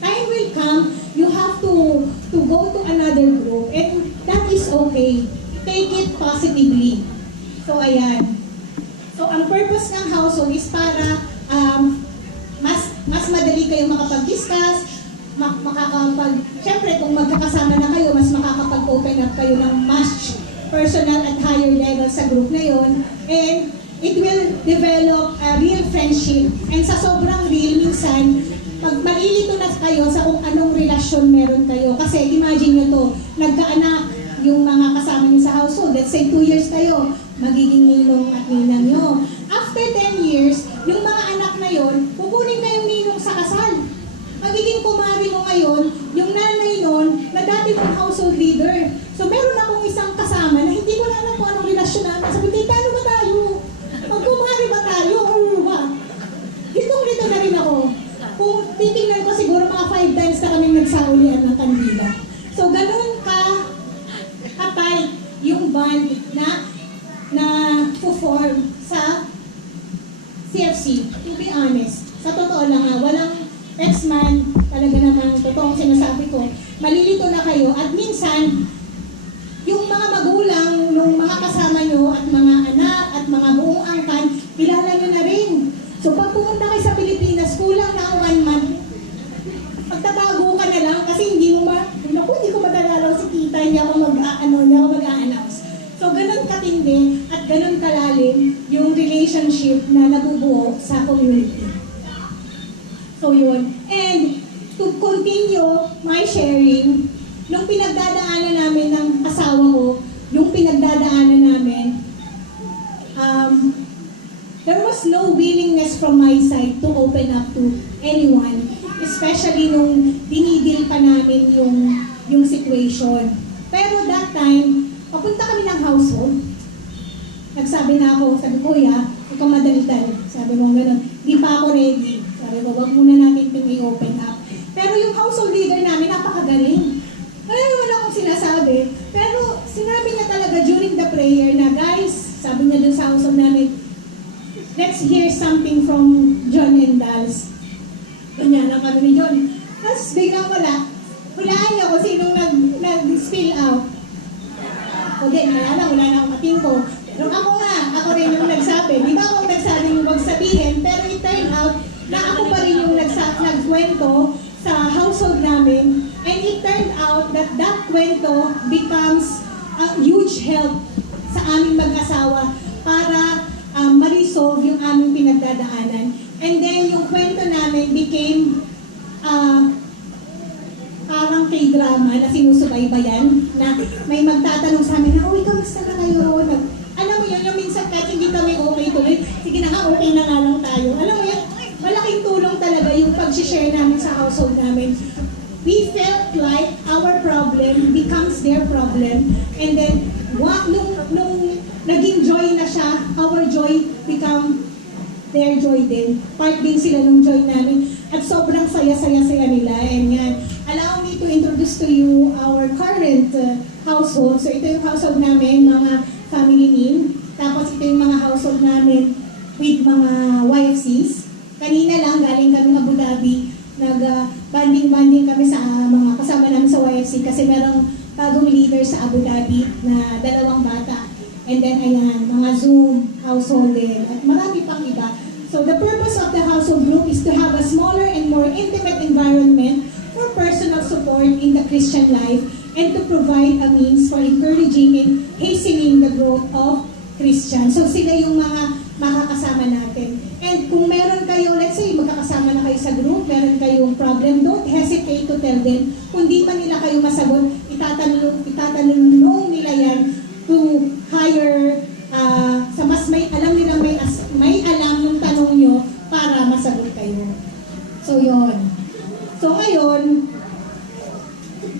Time will come, you have to go to another group, and that is okay. Take it positively. So, ayan. So, ang purpose ng household is para mas madali kayo makapag-discuss, siyempre kung magkakasama na kayo, mas makakapag-open up kayo ng mas personal at higher level sa group na yon, and it will develop a real friendship. And sa sobrang real, minsan, pag malilito na kayo sa kung anong relasyon meron kayo. Kasi imagine nyo to, nagkaanak yung mga kasama nyo sa household. Let's say 2 years kayo, magiging ninong at ninang nyo. After 10 years, yung mga anak na yon, kukunin na yung ninong sa kasal. magiging kumari mo ngayon, yung nanay nun, na dati mong household leader. So meron akong isang kasama na hindi ko na alam kung anong relasyon namin. Sabi ko, paano ba tayo? Magkumari ba tayo or what? Litong-lito na rin ako. Kung titingnan ko siguro mga 5 times na kaming nagsaulian ng kandila. So ganun ka-tight yung bond na form sa CFC. To be honest, sa totoo lang walang ex-man, talaga namang totoong sinasabi ko, malilito na kayo at minsan, yung mga magulang, nung mga kasama nyo at mga anak at mga buong angkan, kilala nyo na rin. So pag pumunta kayo sa Pilipinas, kulang na ang 1 month. Magtatago ka na lang kasi hindi ko madalalaw si tita, hindi ako mag-a-announce. So ganun katindi at ganun kalalim yung relationship na nabubuo sa community. So yun. And to continue my sharing, nung pinagdadaanan namin ng asawa ko, yung pinagdadaanan namin, there was no willingness from my side to open up to anyone, especially nung dinidil pa namin yung situation. Pero that time, papunta kami ng household. Nagsabi na ako, sabi ko, Kuya, ikaw madalitan. Sabi mo gano'n, di pa ako ready. Sabi ko, wag muna natin itong i-open up. Pero yung household leader namin, napakagaling. Wala akong sinasabi. Pero sinabi niya talaga during the prayer na, guys, sabi niya dun sa household namin, let's hear something from John and Dals. Ganyan lang kami ni John. Tapos biglang hulaan niya kung sinong nag-spill out. O di, wala na akong matingko. Pero ako rin yung nagsabi. Di ba ako nagsabi yung huwag sabihin, pero it turned out na ako pa rin yung nagkwento sa household namin. And it turned out that kwento becomes a huge help sa aming mag-asawa para ma-resolve yung aming pinagdadaanan. And then yung kwento namin became parang K-drama na sinusubaybayan na may magtatanong sa amin na, uy, kamusta na kayo? Alam mo yun, yung minsan kahit hindi kami okay tuloy, sige na nga, okay na nga lang tayo. Alam mo yun, malaking tulong talaga yung pag-share namin sa household namin. We felt like our problem becomes their problem. And then, nung naging joy na siya, our joy become their joy din. Part din sila nung joy namin. At sobrang saya-saya-saya nila. And yan, allow me to introduce to you our current household. So ito yung household namin, mga family name. Tapos ito yung mga household namin with mga YFCs. Kanina lang, galing kami Abu Dhabi. Nag-banding kami sa mga kasama namin sa YFC kasi merong bagong leader sa Abu Dhabi na 2 bata. And then, ayan, mga Zoom, household din, at marami pang iba. So the purpose of the household group is to have a smaller and more intimate environment for personal support in the Christian life and to provide a means for encouraging and hastening the growth of Christians. So sila yung mga makakasama natin. And kung meron kayo, let's say, magkakasama na kayo sa group, meron kayong problem, don't hesitate to tell them. Kung di pa nila kayo masagot, itatanong nila yan to hire, sa mas may alam nila may alam yung tanong nyo para masagot kayo. So, yun. So, ngayon,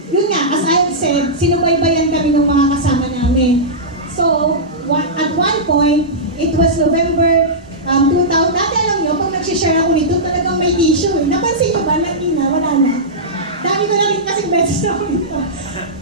yun nga, as I've said, sinubaybayan kami ng mga kasama namin. So, at one point, it was November 2000. Dati alam nyo, pag nagsishare ako nito, talagang may tissue. Napansin nyo ba? Wala na. Dami ko na rin kasing beses na ako nito.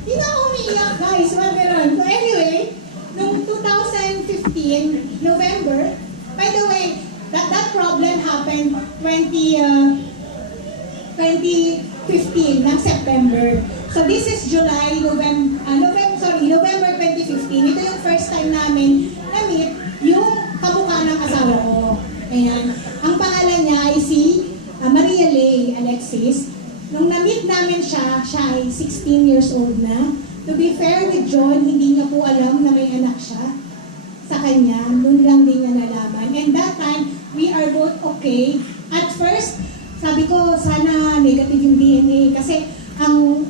Hindi na ako umiiyak, guys. Well, meron. So, anyway, noong 2015, November, by the way, that problem happened 2015 ng September. So this is November 2015. Ito yung first time namin na-meet yung kamukha ng asawa ko. Ayan. Ang pangalan niya ay si Maria Lay Alexis. Nung na-meet namin siya ay 16 years old na. To be fair with John, hindi niya po alam na may anak siya sa kanya. Noon lang din niya nalaman. And that time, we are both okay. At first, sabi ko, sana negative yung DNA. Kasi ang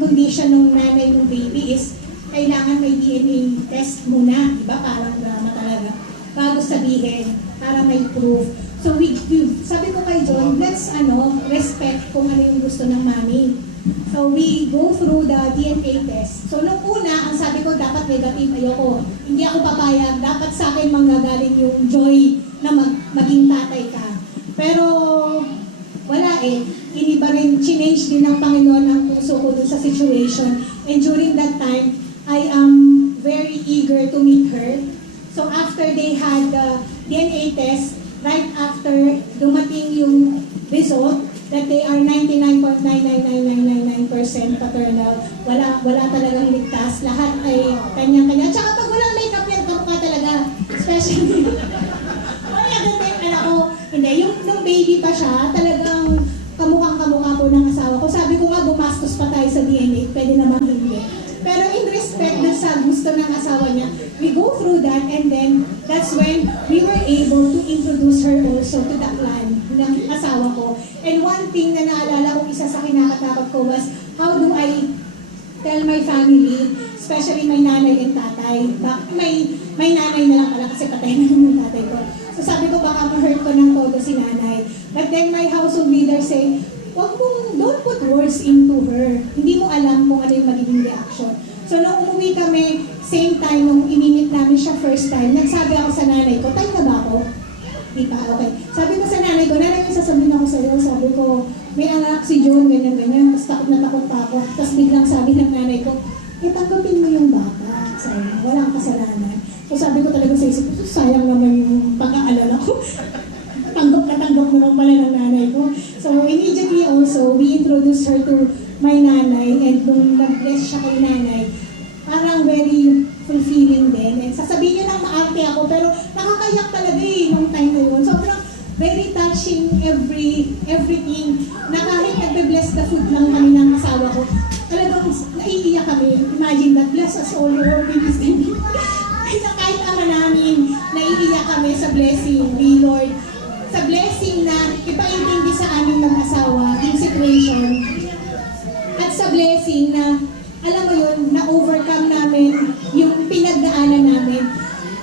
condition ng nanay ng baby is kailangan may DNA test muna. Diba? Parang drama talaga. Bago sabihin, para may proof. So sabi ko kay John, let's respect kung ano yung gusto ng mami. So we go through the DNA test. So nung una, ang sabi ko dapat negative, ayoko. Hindi ako papayag, dapat sa akin manggagaling yung joy na maging tatay ka. Pero wala eh. Iniba rin, change din ng Panginoon ang puso ko dun sa situation. And during that time, I am very eager to meet her. So after they had the DNA test, right after dumating yung result that they are 99.99999% paternal, wala talagang ligtas. Lahat ay kanya-kanya. Tsaka pag walang makeup yan, kamukha talaga. Especially, wala ganda yung anak ko. Hindi, yung nung baby pa siya, talagang kamukhang-kamukha po ng asawa ko. Sabi ko nga, gumastos pa tayo sa DNA. Pwede naman hindi. Pero in respect dun sa gusto ng asawa niya, we go through that and then that's when we were able to introduce her also to the clan ng asawa ko. And one thing na naalala ko, isa sa kinakatakot ko was, how do I tell my family, especially my nanay and tatay, may nanay na lang pala kasi patay na yung tatay ko. So sabi ko baka ma-hurt ko ng todo si nanay. But then my household leader say, don't put words into her. Hindi mo alam kung ano yung magiging reaction. So nung umuwi kami, same time, nung imimit namin siya first time, nagsabi ako sa nanay ko, tayo na ba ako? Di pa, okay. Sabi ko sa nanay ko, nanay, may sasabihin ako sa'yo. Sabi ko, may anak si John, ganyan-ganyan. Tapos takot na takot pa ako. Tapos biglang sabi ng nanay ko, tanggapin mo yung bata. Sabi mo, walang kasalanan. So sabi ko talaga sa isip ko, sayang naman yung pag-aalala ko. Tanggap naman pala ng nanay ko. So immediately also, we introduced her to my nanay, and nung nag-bless siya kay nanay, parang very fulfilling din. And sasabihin niya lang maarte ako, pero nakakayak talaga nung time na yun. Sobrang very touching everything, na kahit nagbe-bless the food lang kami ng asawa ko, talagang naiiyak kami. Imagine that, bless us all, Lord, with this day. Kahit ama namin, naiiyak kami sa blessing, we Lord, sa blessing na ipaintindi sa aming mag-asawa yung situation, at sa blessing na, alam mo yun, na-overcome namin yung pinagdaanan namin,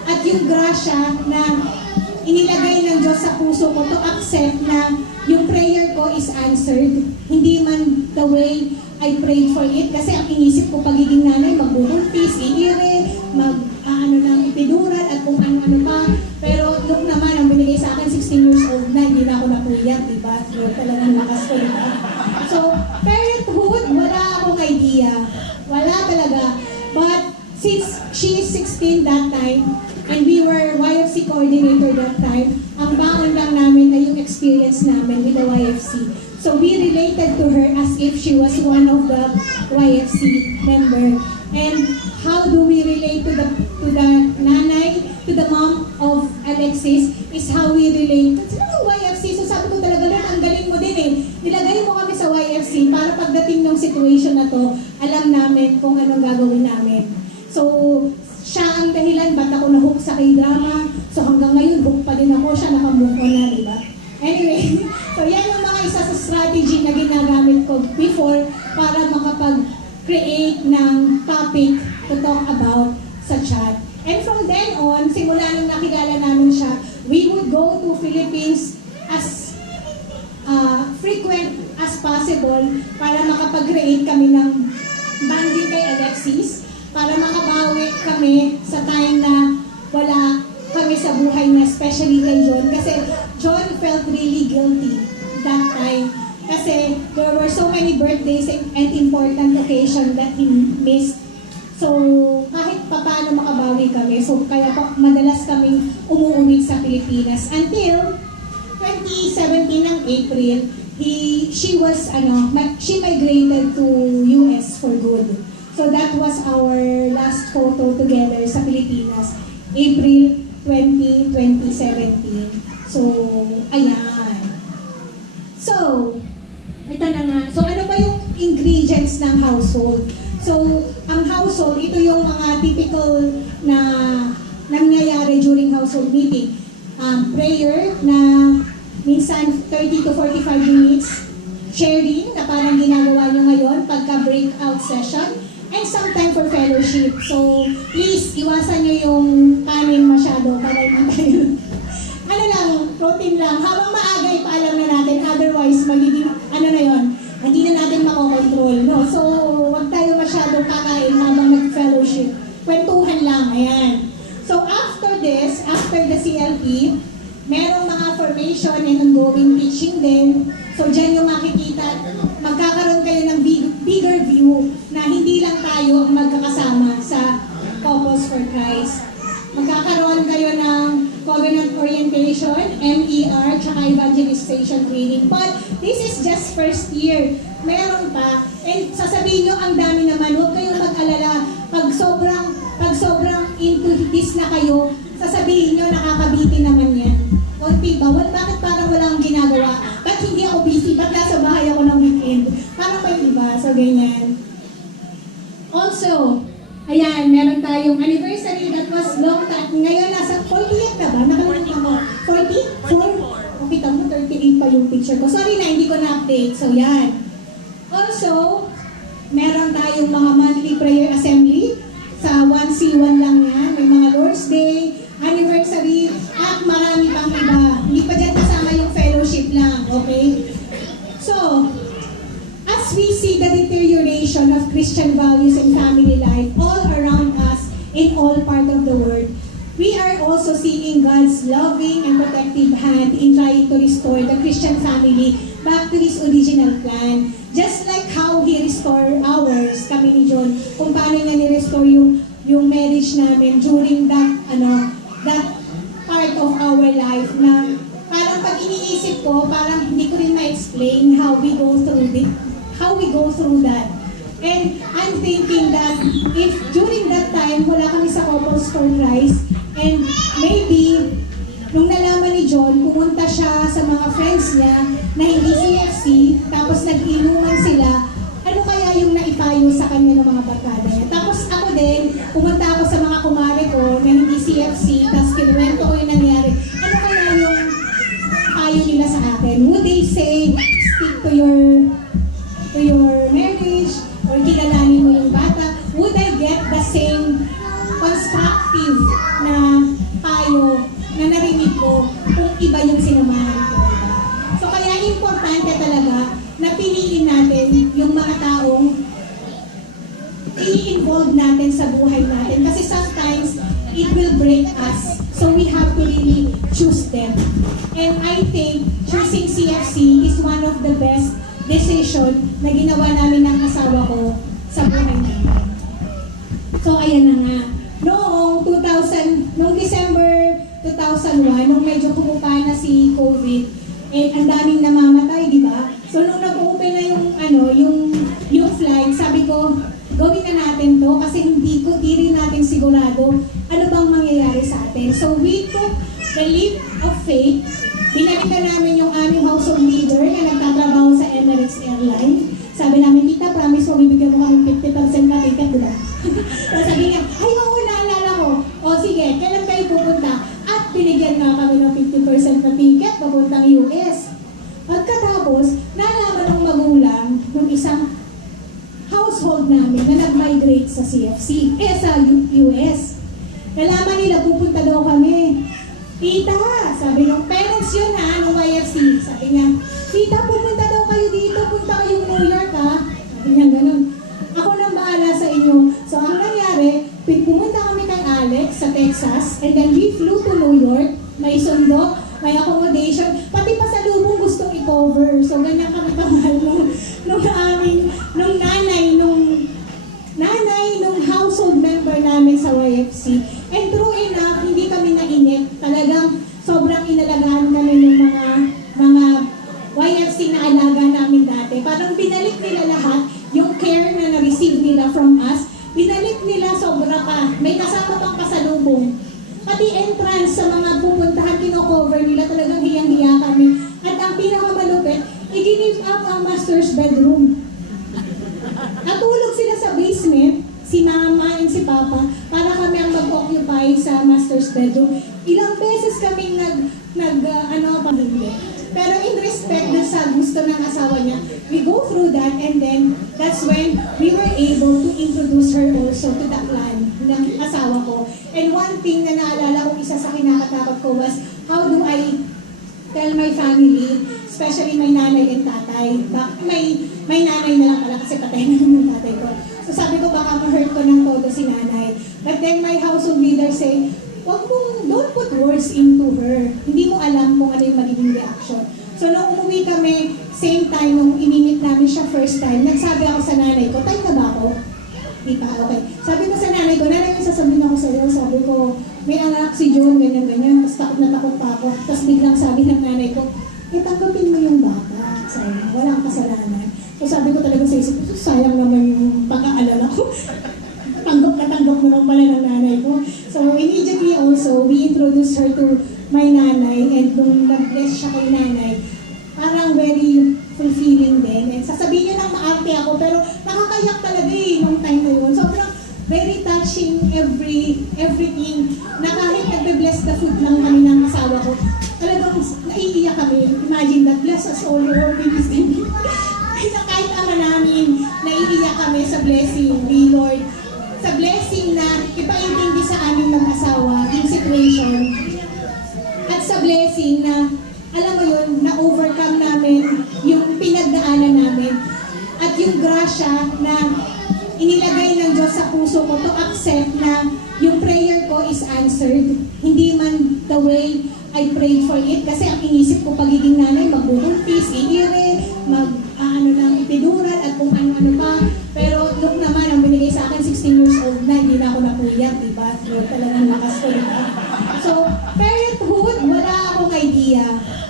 at yung grasya na inilagay ng Diyos sa puso ko to accept na yung prayer ko is answered. Hindi man the way I prayed for it, kasi ang inisip ko pagiging nanay, magbubuntis, iire, ng epidural at kung ano-ano pa. Pero nung naman, ang binigay sa akin, 16 years old na, hindi na ako napuyat, diba? So, talagang lakas ko rin. So, parenthood, wala akong idea. Wala talaga. But since she is 16 that time, and we were YFC coordinator that time, ang baon lang namin ay yung experience namin with the YFC. So we related to her as if she was one of the YFC member. And how do we relate to the nanay, to the mom of Alexis, is how we relate. Sino yung YFC? So sabi ko talaga, Lord, ang galing mo din eh. Nilagay mo kami sa YFC para pagdating ng situation na to, alam namin kung anong gagawin namin. So, siya ang dahilan ba't ako na-hook sa K-drama. So hanggang ngayon, hook pa din ako. Siya nakamove on na, diba? Anyway, so yan yung mga isa sa strategy na ginagamit ko before para makapag-create ng topic to talk about sa chat. And from then on, simula nung nakilala namin siya, we would go to Philippines as frequent as possible para makapag-create kami ng banding kay Alexis, para makabawi kami sa time na wala kami sa buhay niya, especially kay John. Kasi John felt really guilty that time. Kasi there were so many birthdays and important occasions that he missed. So, kahit paano makabawi kami. So, kaya po madalas kaming umuwi sa Pilipinas. Until 2017 ng April, she migrated to US for good. So that was our last photo together sa Pilipinas, April 20, 2017. So, ayan. So, ito na nga. So, ano ba yung ingredients ng household? So, ang household, ito yung mga typical na nangyayari during household meeting. Prayer na minsan 30 to 45 minutes. Sharing na parang ginagawa nyo ngayon pagka breakout session. And some time for fellowship. So, please, iwasan nyo yung kanin masyado para hindi tayo. ano lang, routine lang. Habang maaga, ipaalam na natin. Otherwise, magiging, ano na yon, hindi na natin makokontrol, no? So, wag tayo masyadong kakain habang nag-fellowship. Kwentuhan lang, ayan. So, after this, after the CLP, merong mga formation and ongoing teaching din. So, dyan yung makikita, magkakaroon kayo ng bigger view na hindi lang tayo ang magkakasama sa Couples for Christ. Magkakaroon kayo ng covenant orientation, MER, tsaka evangelization training. But this is just first year. Meron pa. And sasabihin nyo, ang dami naman. Huwag kayong mag-alala. Pag sobrang into this na kayo, sasabihin nyo, nakakabitin naman yan. Konti ba? Bakit parang wala akong ginagawa? Ba't hindi ako busy? Ba't nasa bahay ako ng weekend? Parang may iba. So, ganyan. Also, ayan, meron tayong anniversary that was long time. Ngayon, nasa 48 na ba? Nakalimutan ko. 40? 4? O, kita mo, 38 pa yung picture ko. Sorry na, hindi ko na-update. So, yan. Also, meron tayong mga monthly prayer assembly. Sa 1C1 lang yan. May mga Lord's Day, anniversary, at marami pang iba. Hindi pa dyan kasama yung fellowship lang, okay? So, as we see the deterioration of Christian values and family life all around us in all part of the world, we are also seeing God's loving and protective hand in trying to restore the Christian family back to His original plan. Just like how He restored ours, kami ni John, kung paano niya ni-restore yung marriage namin during that part of our life na parang pag iniisip ko, parang hindi ko rin ma-explain how we go through that. And I'm thinking that if during that time, wala kami sa Couples for Christ, and maybe, nung nalaman ni John, pumunta siya sa mga friends niya na hindi CFC, tapos nag-inuman sila, ano kaya yung naipayo sa kanya ng mga barkada niya? Tapos ako din, pumunta ako sa mga kumare ko na hindi CFC, tapos kinuwento ko yung nangyari. Ano kaya yung payo nila sa akin? Would they say, stick to your marriage, or kilalanin mo yung bata? Would I get the same constructive na payo na narinig ko kung iba yung sinamahan ko? So kaya importante talaga na piliin natin yung mga taong i-involve natin sa buhay natin. Kasi sometimes, it will break us. So we have to really choose them. And I think choosing CFC is one of the best decision na ginawa namin ng asawa ko sa buhay namin. So ayan na nga. Noong December 2001, nung medyo kumupa na si COVID, ang daming namamatay, di ba? So nung nag-open na yung flight, sabi ko, gawin na natin to kasi hindi rin natin sigurado ano bang mangyayari sa atin. So we took the leap of faith. Binalikan namin yung aming household leader na nagtatrabaho sa Emirates Airlines. Sabi namin, Tita, promise mo, bibigyan mo kami 50% na ticket, di ba? So sabi niya, ay oo, naalala ko. O sige, kailan kayo pupunta? At binigyan nga kami ng 50% na ticket papuntang US. Pagkatapos, nalaman ng magulang ng isang household namin na nag-migrate sa CFC, sa US. Nalaman nila, pupunta daw kami. Tita, sabi ng parents yun ng YFC. Sabi niya, Tita, pupunta daw kayo dito, punta kayong New York Sabi niya ganun. Ako nang bahala sa inyo. So ang nangyari, pumunta kami kay Alex sa Texas, and then we flew to New York, may sundo, may accommodation, pati pasalubong gustong i-cover. So ganyan kami kamahal nung nanay nung household member namin sa YFC. And true enough, hindi kami nainip. Talagang sobrang inalagaan kami ng mga YFC na alaga namin dati. Parang binalik nila lahat yung care na na-receive nila from us. Binalik nila sobra pa. May kasama pang pasalubong. Pati entrance sa mga pupuntahan, kino-cover nila. Talagang hiyang-hiya kami. At ang pinakamalupit, i-give up ang master's bedroom. Natulog sila sa basement, si mama and si papa, para kami ang mag-occupy sa master's bedroom. Ilang beses kaming Pero in respect dun sa gusto ng asawa niya, we go through that, and then that's when we were able to introduce her also to the plan ng asawa ko. And one thing na naalala kong isa sa kinakatakot ko was, how do tell my family, especially my nanay and tatay. May nanay na lang pala kasi patay na yung tatay ko. So sabi ko baka ma-hurt ko ng todo si nanay. But then my household leader say, don't put words into her. Hindi mo alam kung ano yung magiging reaction. So nung umuwi kami, same time nung inimit namin siya first time, nagsabi ako sa nanay ko, tayo na ba ako? Di pa, okay. Sabi ko sa nanay ko, nanay, may sasabihin ako sa iyo. Sabi ko, may anak si John, ganyan-ganyan. Tapos takot na takot pa ako. Tapos biglang sabi ng nanay ko, tanggapin mo yung bata. Sabi ko, walang kasalanan. So sabi ko talaga sa isip ko, sayang naman yung pag-aalala ko. Tanggap naman pala ng nanay ko. So immediately also, we introduced her to my nanay. And nung nag-bless siya kay nanay, parang very fulfilling din. And sasabihin niyo nang maarte ako, pero nakakayak talaga nung time na yun. Sobrang very touching everything na kahit nagbe-bless the food lang kami ng asawa ko, talagang naiiyak kami. Imagine that, bless us all, Lord, in this name. Kahit ama namin, naiiyak kami sa blessing ni Lord. Sa blessing na ipaintindi sa aming mga asawa yung situation. At sa blessing na, alam mo yun, na-overcome namin yung pinagdaanan namin. At yung grasya na inilagay ng Diyos sa puso ko to accept na yung prayer ko is answered. Hindi man the way I prayed for it. Kasi ang inisip ko pagiging nanay, magbubuntis, iire, ng epidural at kung ano-ano pa. Pero look naman, ang binigay sa akin, 16 years old na, hindi na ako napuyat, diba? So, talagang lakas ko diba? So, parenthood, wala akong idea.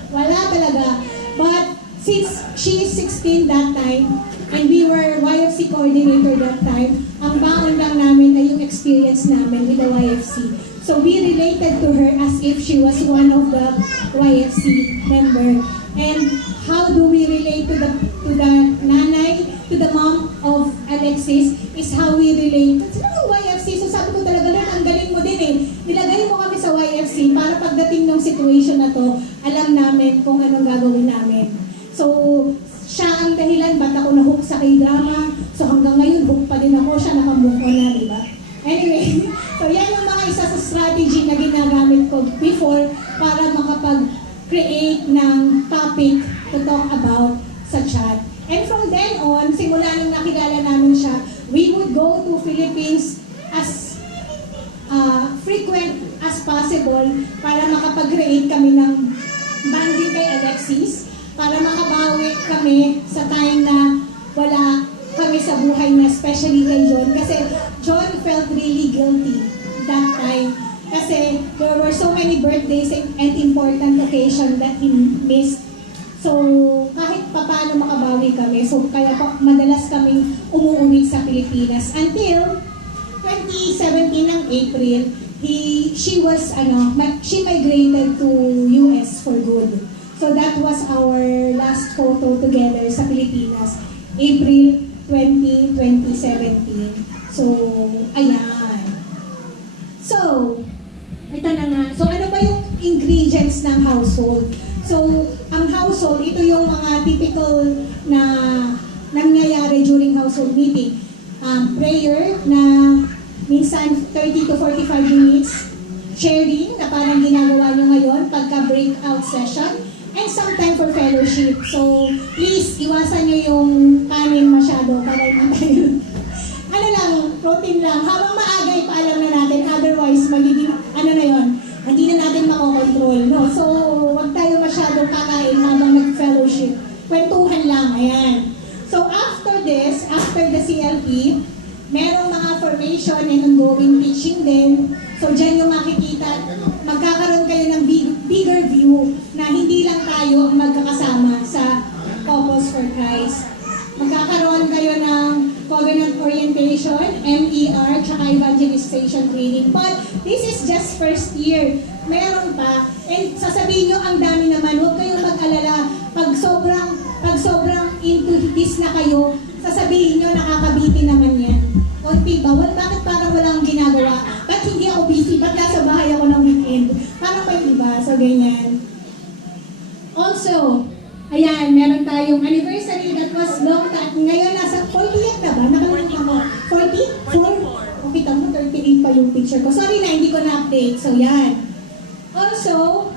Wala talaga. But since she is 16 that time, and we were YFC coordinator that time, ang baon lang namin ay yung experience namin with the YFC. So we related to her as if she was one of the YFC member. And how do we relate to the nanay, to the mom of Alexis, is how we relate. Sino yung YFC? So sabi ko talaga, Lord, ang galing mo din eh. Nilagay mo kami sa YFC para pagdating ng situation na to, alam namin kung anong gagawin namin. So, siya ang dahilan ba't ako na-hook sa K-drama. So hanggang ngayon, hook pa din ako. Siya naka-move on na, di ba? Anyway, so yan yung mga isa sa strategy na ginagamit ko before para makapag-create ng topic to talk about sa chat. And from then on, simula nung nakilala namin siya, we would go to Philippines as frequent as possible para makapag-create kami ng banding kay Alexis, para makabawi kami sa time na wala kami sa buhay niya, especially kay John. Kasi John felt really guilty that time. Kasi there were so many birthdays and important occasions that he missed. So, kahit paano makabawi kami. So, kaya po, madalas kaming umuwi sa Pilipinas. Until 2017 ng April, she migrated to US for good. So that was our last photo together sa Pilipinas, April 20, 2017. So, ayan. So, ito na nga. So, ano ba yung ingredients ng household? So, ang household, ito yung mga typical na nangyayari during household meeting. Prayer na minsan 30 to 45 minutes. Sharing na parang ginagawa nyo ngayon pagka breakout session. And some time for fellowship. So, please, iwasan nyo yung kanin masyado para hindi tayo. Ano lang, protein lang. Habang maagay, paalam na natin. Otherwise, magiging, hindi na natin makokontrol. No? So, wag tayo masyadong kakain habang nag-fellowship. Kwentuhan lang, ayan. So, after this, after the CLP, merong mga formation and ongoing teaching din. So, dyan yung makikita, magkakaroon kayo ng bigger view na hindi lang tayo ang magkakasama sa Couples for Christ. Magkakaroon kayo ng covenant orientation, MER, tsaka evangelization training. But this is just first year. Meron pa. And sasabihin nyo, ang dami naman. Huwag kayong mag-alala. Pag sobrang into this na kayo, sasabihin nyo, nakakabitin naman yan. Konti ba? Bakit parang walang ginagawa? Ba't hindi ako busy? Ba't nasa bahay ako ng weekend? Parang may iba. So, ganyan. Also, ayan, meron tayong anniversary that was long time. Ngayon, nasa 40 na ba? Nakalimutan ko. 44? Okay, tamo, 38 pa yung picture ko. Sorry na, hindi ko na-update. So, yan. Also,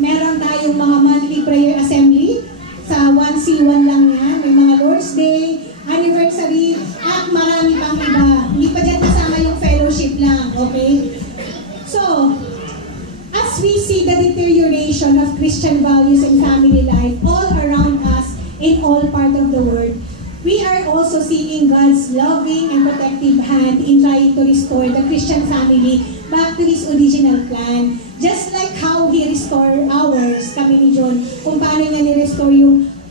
Meron tayong mga monthly prayer assembly. Sa 1C1 lang yan. May mga Lord's Day, anniversary, at marami pang iba. Hindi pa dyan kasama yung fellowship lang, okay? So, as we see the deterioration of Christian values and family life all around us in all part of the world, we are also seeing God's loving and protective hand in trying to restore the Christian family back to His original plan. Just like how He restored ours, kami ni John, kung paano niya ni-restore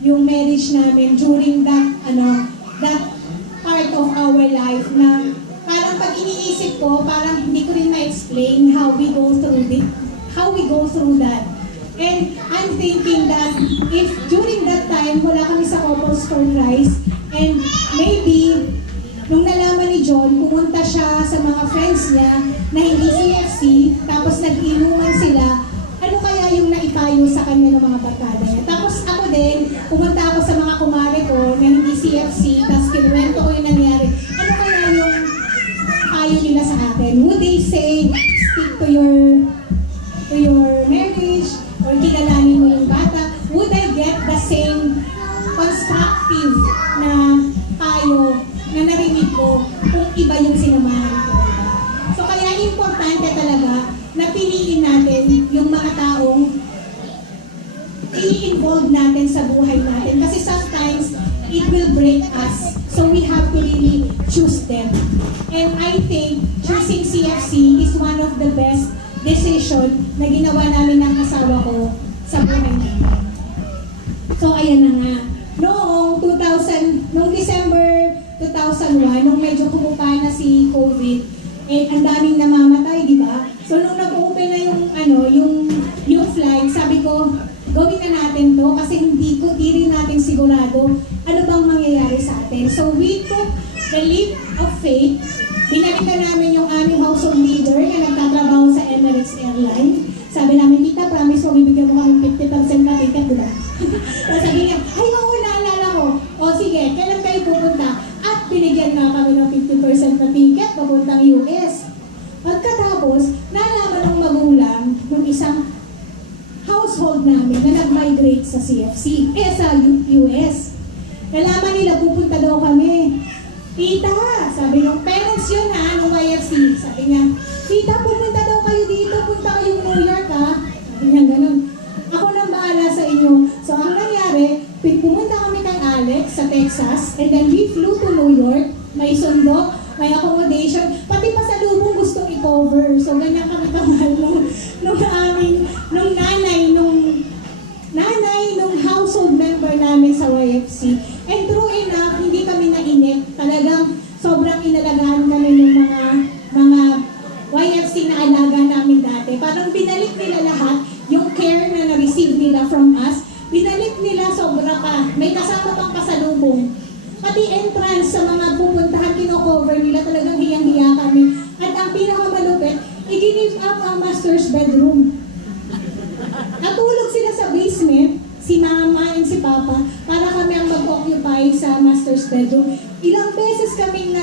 yung marriage namin during that part of our life na parang pag iniisip ko, parang hindi ko rin ma-explain how we go through that. And I'm thinking that if during that time, wala kami sa Couples for Christ, and maybe, nung nalaman ni John, pumunta siya sa mga friends niya na hindi CFC, tapos nag-inuman sila, ano kaya yung naipayo sa kanya ng mga barkada niya? Tapos ako din, pumunta ako sa mga kumare ko na hindi CFC, tapos kinuwento ko yung nangyari. Ano kaya yung payo nila sa akin? Would they say, stick to your marriage, or kilalanin mo yung bata? Would I get the same constructive na payo na narinig ko kung iba yung sinamahan ko? So kaya importante talaga na piliin natin yung mga taong i-involve natin sa buhay natin. Kasi sometimes, it will break us. So we have to really choose them. And I think choosing CFC is one of the best decision na ginawa namin ng asawa ko sa buhay namin. So ayan na nga. Noong December 2001, nung medyo kumupa na si COVID, ang daming namamatay, di ba? So nung nag-open na yung flight, sabi ko, gawin na natin to kasi hindi rin natin sigurado ano bang mangyayari sa atin. So we took the leap of faith. Pinakita namin yung aming household leader na nagtatrabaho sa Emirates Airlines. Sabi namin, tita, promise mo, bibigyan mo kami 50% na ticket, di ba? So sabi niya, ay, oo, naalala ko. O sige, kailan kayo pupunta? At binigyan nga kami ng 50% na ticket papuntang US. Pagkatapos, nalaman ng magulang ng isang household namin na nag-migrate sa CFC, sa US. Nalaman nila, pupunta daw kami. Tita, sabi ng parents yun nung YFC. Sabi niya, tita, pupunta daw kayo dito, punta kayong New York Sabi niya ganun. Ako nang bahala sa inyo. So ang nangyari, pumunta kami kay Alex sa Texas, and then we flew to New York, may sundo, may accommodation, pati pasalubong gustong i-cover. So ganyan kami kamahal nung nanay nung household member namin sa YFC. And true enough, hindi kami nainip. Talagang sobrang inalagaan kami ng mga YFC na alaga namin dati. Parang binalik nila lahat yung care na na-receive nila from us. Binalik nila sobra pa. May kasama pang pasalubong. Pati entrance sa mga pupuntahan, kino-cover nila. Talagang hiyang-hiya kami. At ang pinakamalupit, i-give up ang master's bedroom. Natulog sila sa basement, si mama and si papa, para kami ang mag-occupy sa master's bedroom. Ilang beses kaming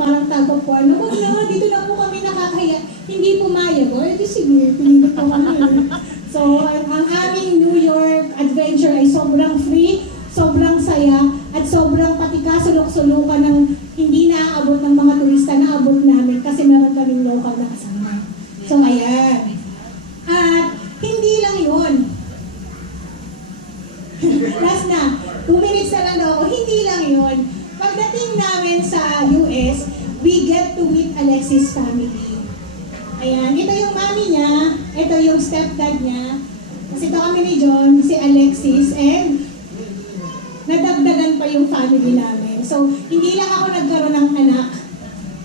parang tag of war. Wag na, dito na po kami nakakaya. Hindi pumayag. O, ito sige, pinilit ko kami. So, ang aming New York adventure ay sobrang free, sobrang saya, at sobrang pati kasulok-sulukan ng hindi naaabot ng mga turista, naabot namin kasi meron kaming local na kasama. So, ayan. At hindi lang yun. Last na, 2 minutes na lang daw ako, hindi lang yun. Pagdating namin sa US, we get to meet Alexis' family. Ayan, ito yung mami niya, ito yung stepdad niya. Kasi ito kami ni John, si Alexis, and nadagdagan pa yung family namin. So, hindi lang ako nagkaroon ng anak,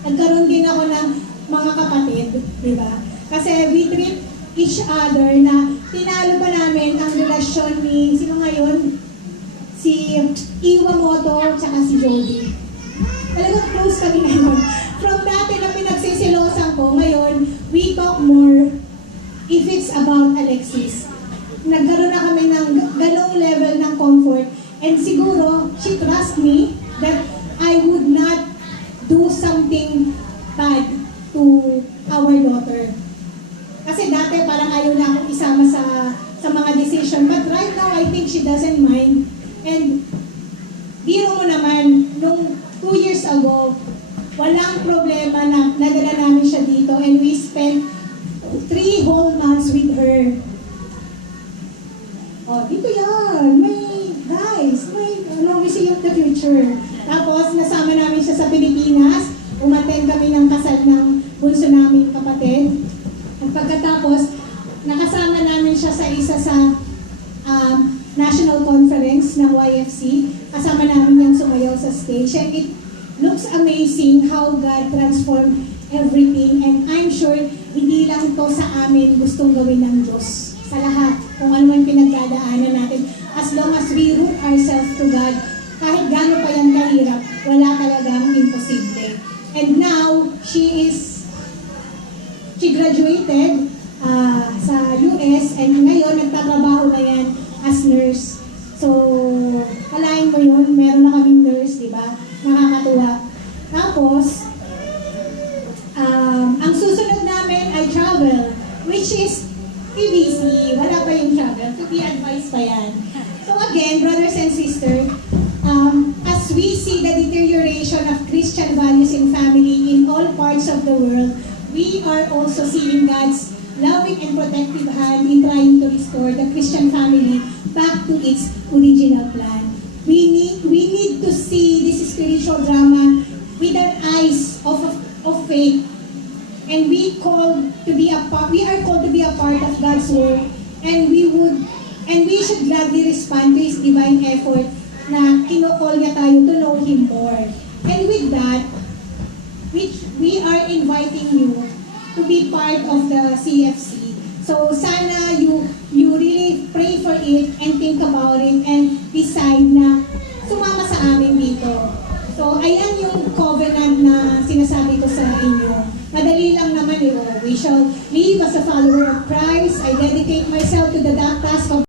nagkaroon din ako ng mga kapatid, di ba? Kasi we treat each other na tinalo pa namin ang relasyon ni, sino ngayon? Si Iwamoto tsaka si Jody. Talagang close kami ngayon. From dati na pinagsisilosan ko, ngayon, we talk more if it's about Alexis. Nagkaroon na kami ng ganong level ng comfort. And siguro, she trusts me that I would not do something bad to our daughter. Kasi dati parang ayaw na akong isama walang problema na nadala namin siya dito and we spent 3 whole months with her. Oh, dito yan. We see of the future. Tapos, nasama namin siya sa Pilipinas. Umattend kami ng kasal ng bunso namin kapatid. At pagkatapos, nakasama namin siya sa isa sa national conference ng YFC. Kasama namin yung sumayaw sa stage. And it looks amazing how God transformed everything. And I'm sure, hindi lang to sa amin gustong gawin ng Diyos. Sa lahat, kung ano man pinagdadaanan natin. As long as we root ourselves to God, kahit gaano pa yan kahirap, wala talagang imposible. And now, she graduated sa US and ngayon nagtatrabaho na yan as nurse. So, kalain mo yun, meron na kaming nurse, di ba? Nakakatuwa. Tapos, ang susunod namin ay travel, which is TBC. Wala pa yung travel. To be advised pa yan. So again, brothers and sisters, as we see the deterioration of Christian values in family in all parts of the world, we are also seeing God's loving and protective hand in trying to restore the Christian family back to its original plan. We need to see this spiritual drama with our eyes of faith. And we are called to be a part of God's work, and we should gladly respond to His divine effort na kinukol niya tayo to know Him more. And with that, we are inviting you to be part of the CFC. So sana you really pray for it and think about it and decide na sumama sa amin dito. So ayan yung covenant na sinasabi ko sa inyo. Madali lang naman we shall live as a follower of Christ. I dedicate myself to the task of